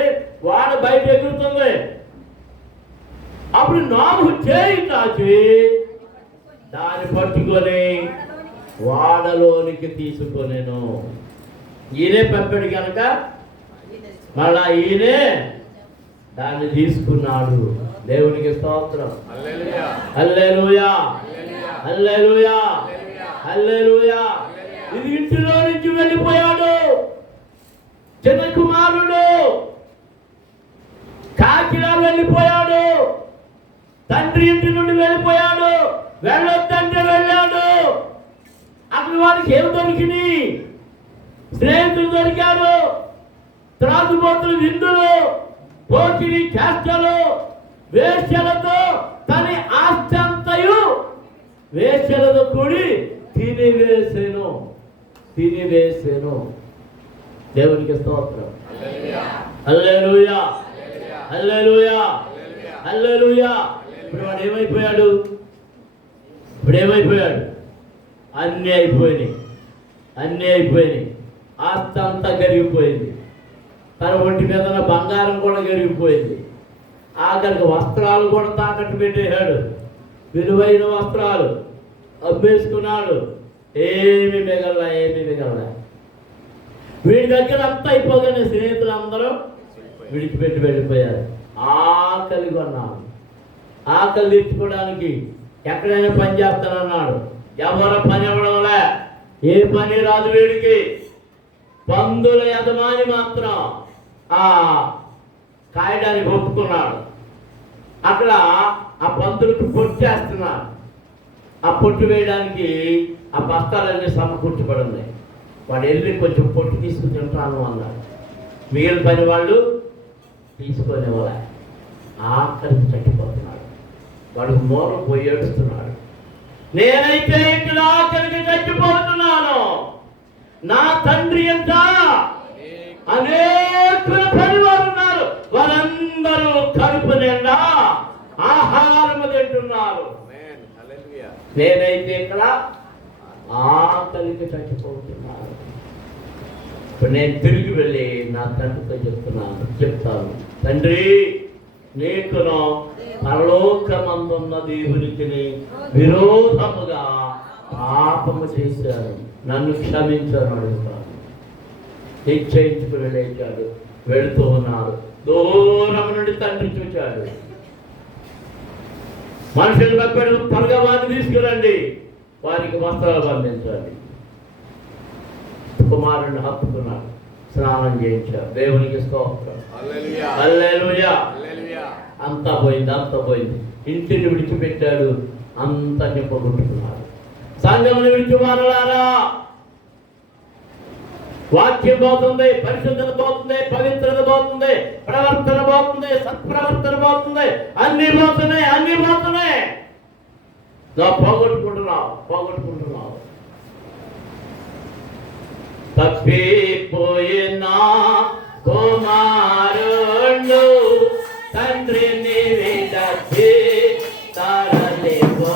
వాడ బయట ఎగురుతుంది. అప్పుడు నోరు చేయి చాచి దాన్ని పట్టుకొని వాడలోనికి తీసుకొనేను. ఈయనే పంపాడు కనుక మళ్ళా ఈయనే దాన్ని తీసుకున్నాడు. దేవునికి స్తోత్రం. హల్లెలూయా, హల్లెలూయా, హల్లెలూయా. ఇది ఇంటిలో నుంచి వెళ్ళిపోయాడు చిన్న కుమారుడు, కాకిలా వెళ్ళిపోయాడు. తండ్రి ఇంటి నుండి వెళ్ళిపోయాడు. వెళ్ళొద్దంటే వెళ్ళాడు. అక్కడ వాడికి ఏమి దొరికింది? స్నేహితులు దొరికారు, త్రాగుబోతులు విందులు, పోకిరి చేష్టలు, వేశ్యలతో తన ఆస్తి అంతయు వేశ్యలతో కూడి తినివేసేను, తినివేసేను. దేవునికి స్తోత్రం. హల్లెలూయా, హల్లెలూయా, హల్లెలూయా. ఇప్పుడు వాడు ఏమైపోయాడు? ఇప్పుడు ఏమైపోయాడు? అన్నీ అయిపోయినాయి, అన్నీ అయిపోయినాయి. ఆస్తి అంతా కరిగిపోయింది. తన ఒంటి మీద బంగారం కూడా కరిగిపోయింది. ఆఖరికి వస్త్రాలు కూడా తాకట్టు పెట్టేశాడు. విలువైన వస్త్రాలు అమ్మేసుకున్నాడు. ఏమి మిగల, ఏమి మిగల. వీడి దగ్గర అంతా అయిపోగానే స్నేహితులు అందరూ విడిచిపెట్టి వెళ్ళిపోయారు. ఆకలి కొన్నాడు. ఆకలి తీర్చుకోవడానికి ఎక్కడైనా పని చేస్తానన్నాడు. ఎవరు పని ఇవ్వడంలే, ఏ పని రాదు వీడికి. పందుల యజమాని మాత్రం ఆ కాయడానికి ఒప్పుకున్నాడు. అక్కడ ఆ పందులకు పొట్టు చేస్తున్నాడు. ఆ పొట్టు వేయడానికి ఆ బస్తాలన్నీ సమకూర్చబడి ఉన్నాయి. వాడు వెళ్ళి కొంచెం పొట్టు తీసుకుని తింటాను అన్నాడు. మిగిలిన పని వాళ్ళు తీసుకునే వాళ్ళ ఆఖరికి చచ్చిపోతున్నాడు. వాడు మూల పోయి ఏడుస్తున్నాడు. నేనైతే ఇక్కడ ఆఖరికి చచ్చిపోతున్నాను. నా తండ్రి ఎంత అనేక పనివారు ఉన్నారు. వారందరూ కడుపు నిండా ఆహారము తింటున్నారు. నేనైతే ఇక్కడ ఆకలికి చచ్చిపోతున్నాను. ఇప్పుడు నేను తిరిగి వెళ్ళి నా తండ్రితో చెప్తాను, తండ్రి, నీకును పరలోకమందున్న దేవునికి విరోధముగా పాపము చేశాను, నన్ను క్షమించాను అడుగుతాను. నిశ్చయించుకుని లేచాడు. వెళుతూ ఉన్నారు. దూరం నుండి తండ్రి చూచాడు. మనుషులు పంపాడు, త్వరగా వారిని తీసుకురండి, వారికి వస్త్రాలు పంపించాలి. కుమారుడిని హత్తుకున్నాడు, స్నానం చేయించాడు. దేవునికి స్తోత్రం. హల్లెలూయా. అంతా పోయింది, అంతా పోయింది. ఇంటిని విడిచిపెట్టాడు, అంతా నింపగొట్టుకున్నాడు. సంఘమును విడిచివారులారా, వాక్యం పోతుంది, పరిశుద్ధత పోతుంది, పవిత్రత పోతుంది, ప్రవర్తన పోతుంది, సత్ప్రవర్తన పోతుంది, అన్ని పోతున్నాయి, అన్ని పోతున్నాయి. పోగొట్టుకుంటున్నావు. తప్పిపోయినా కుమారుడు తండ్రిని విడచి తరలిపో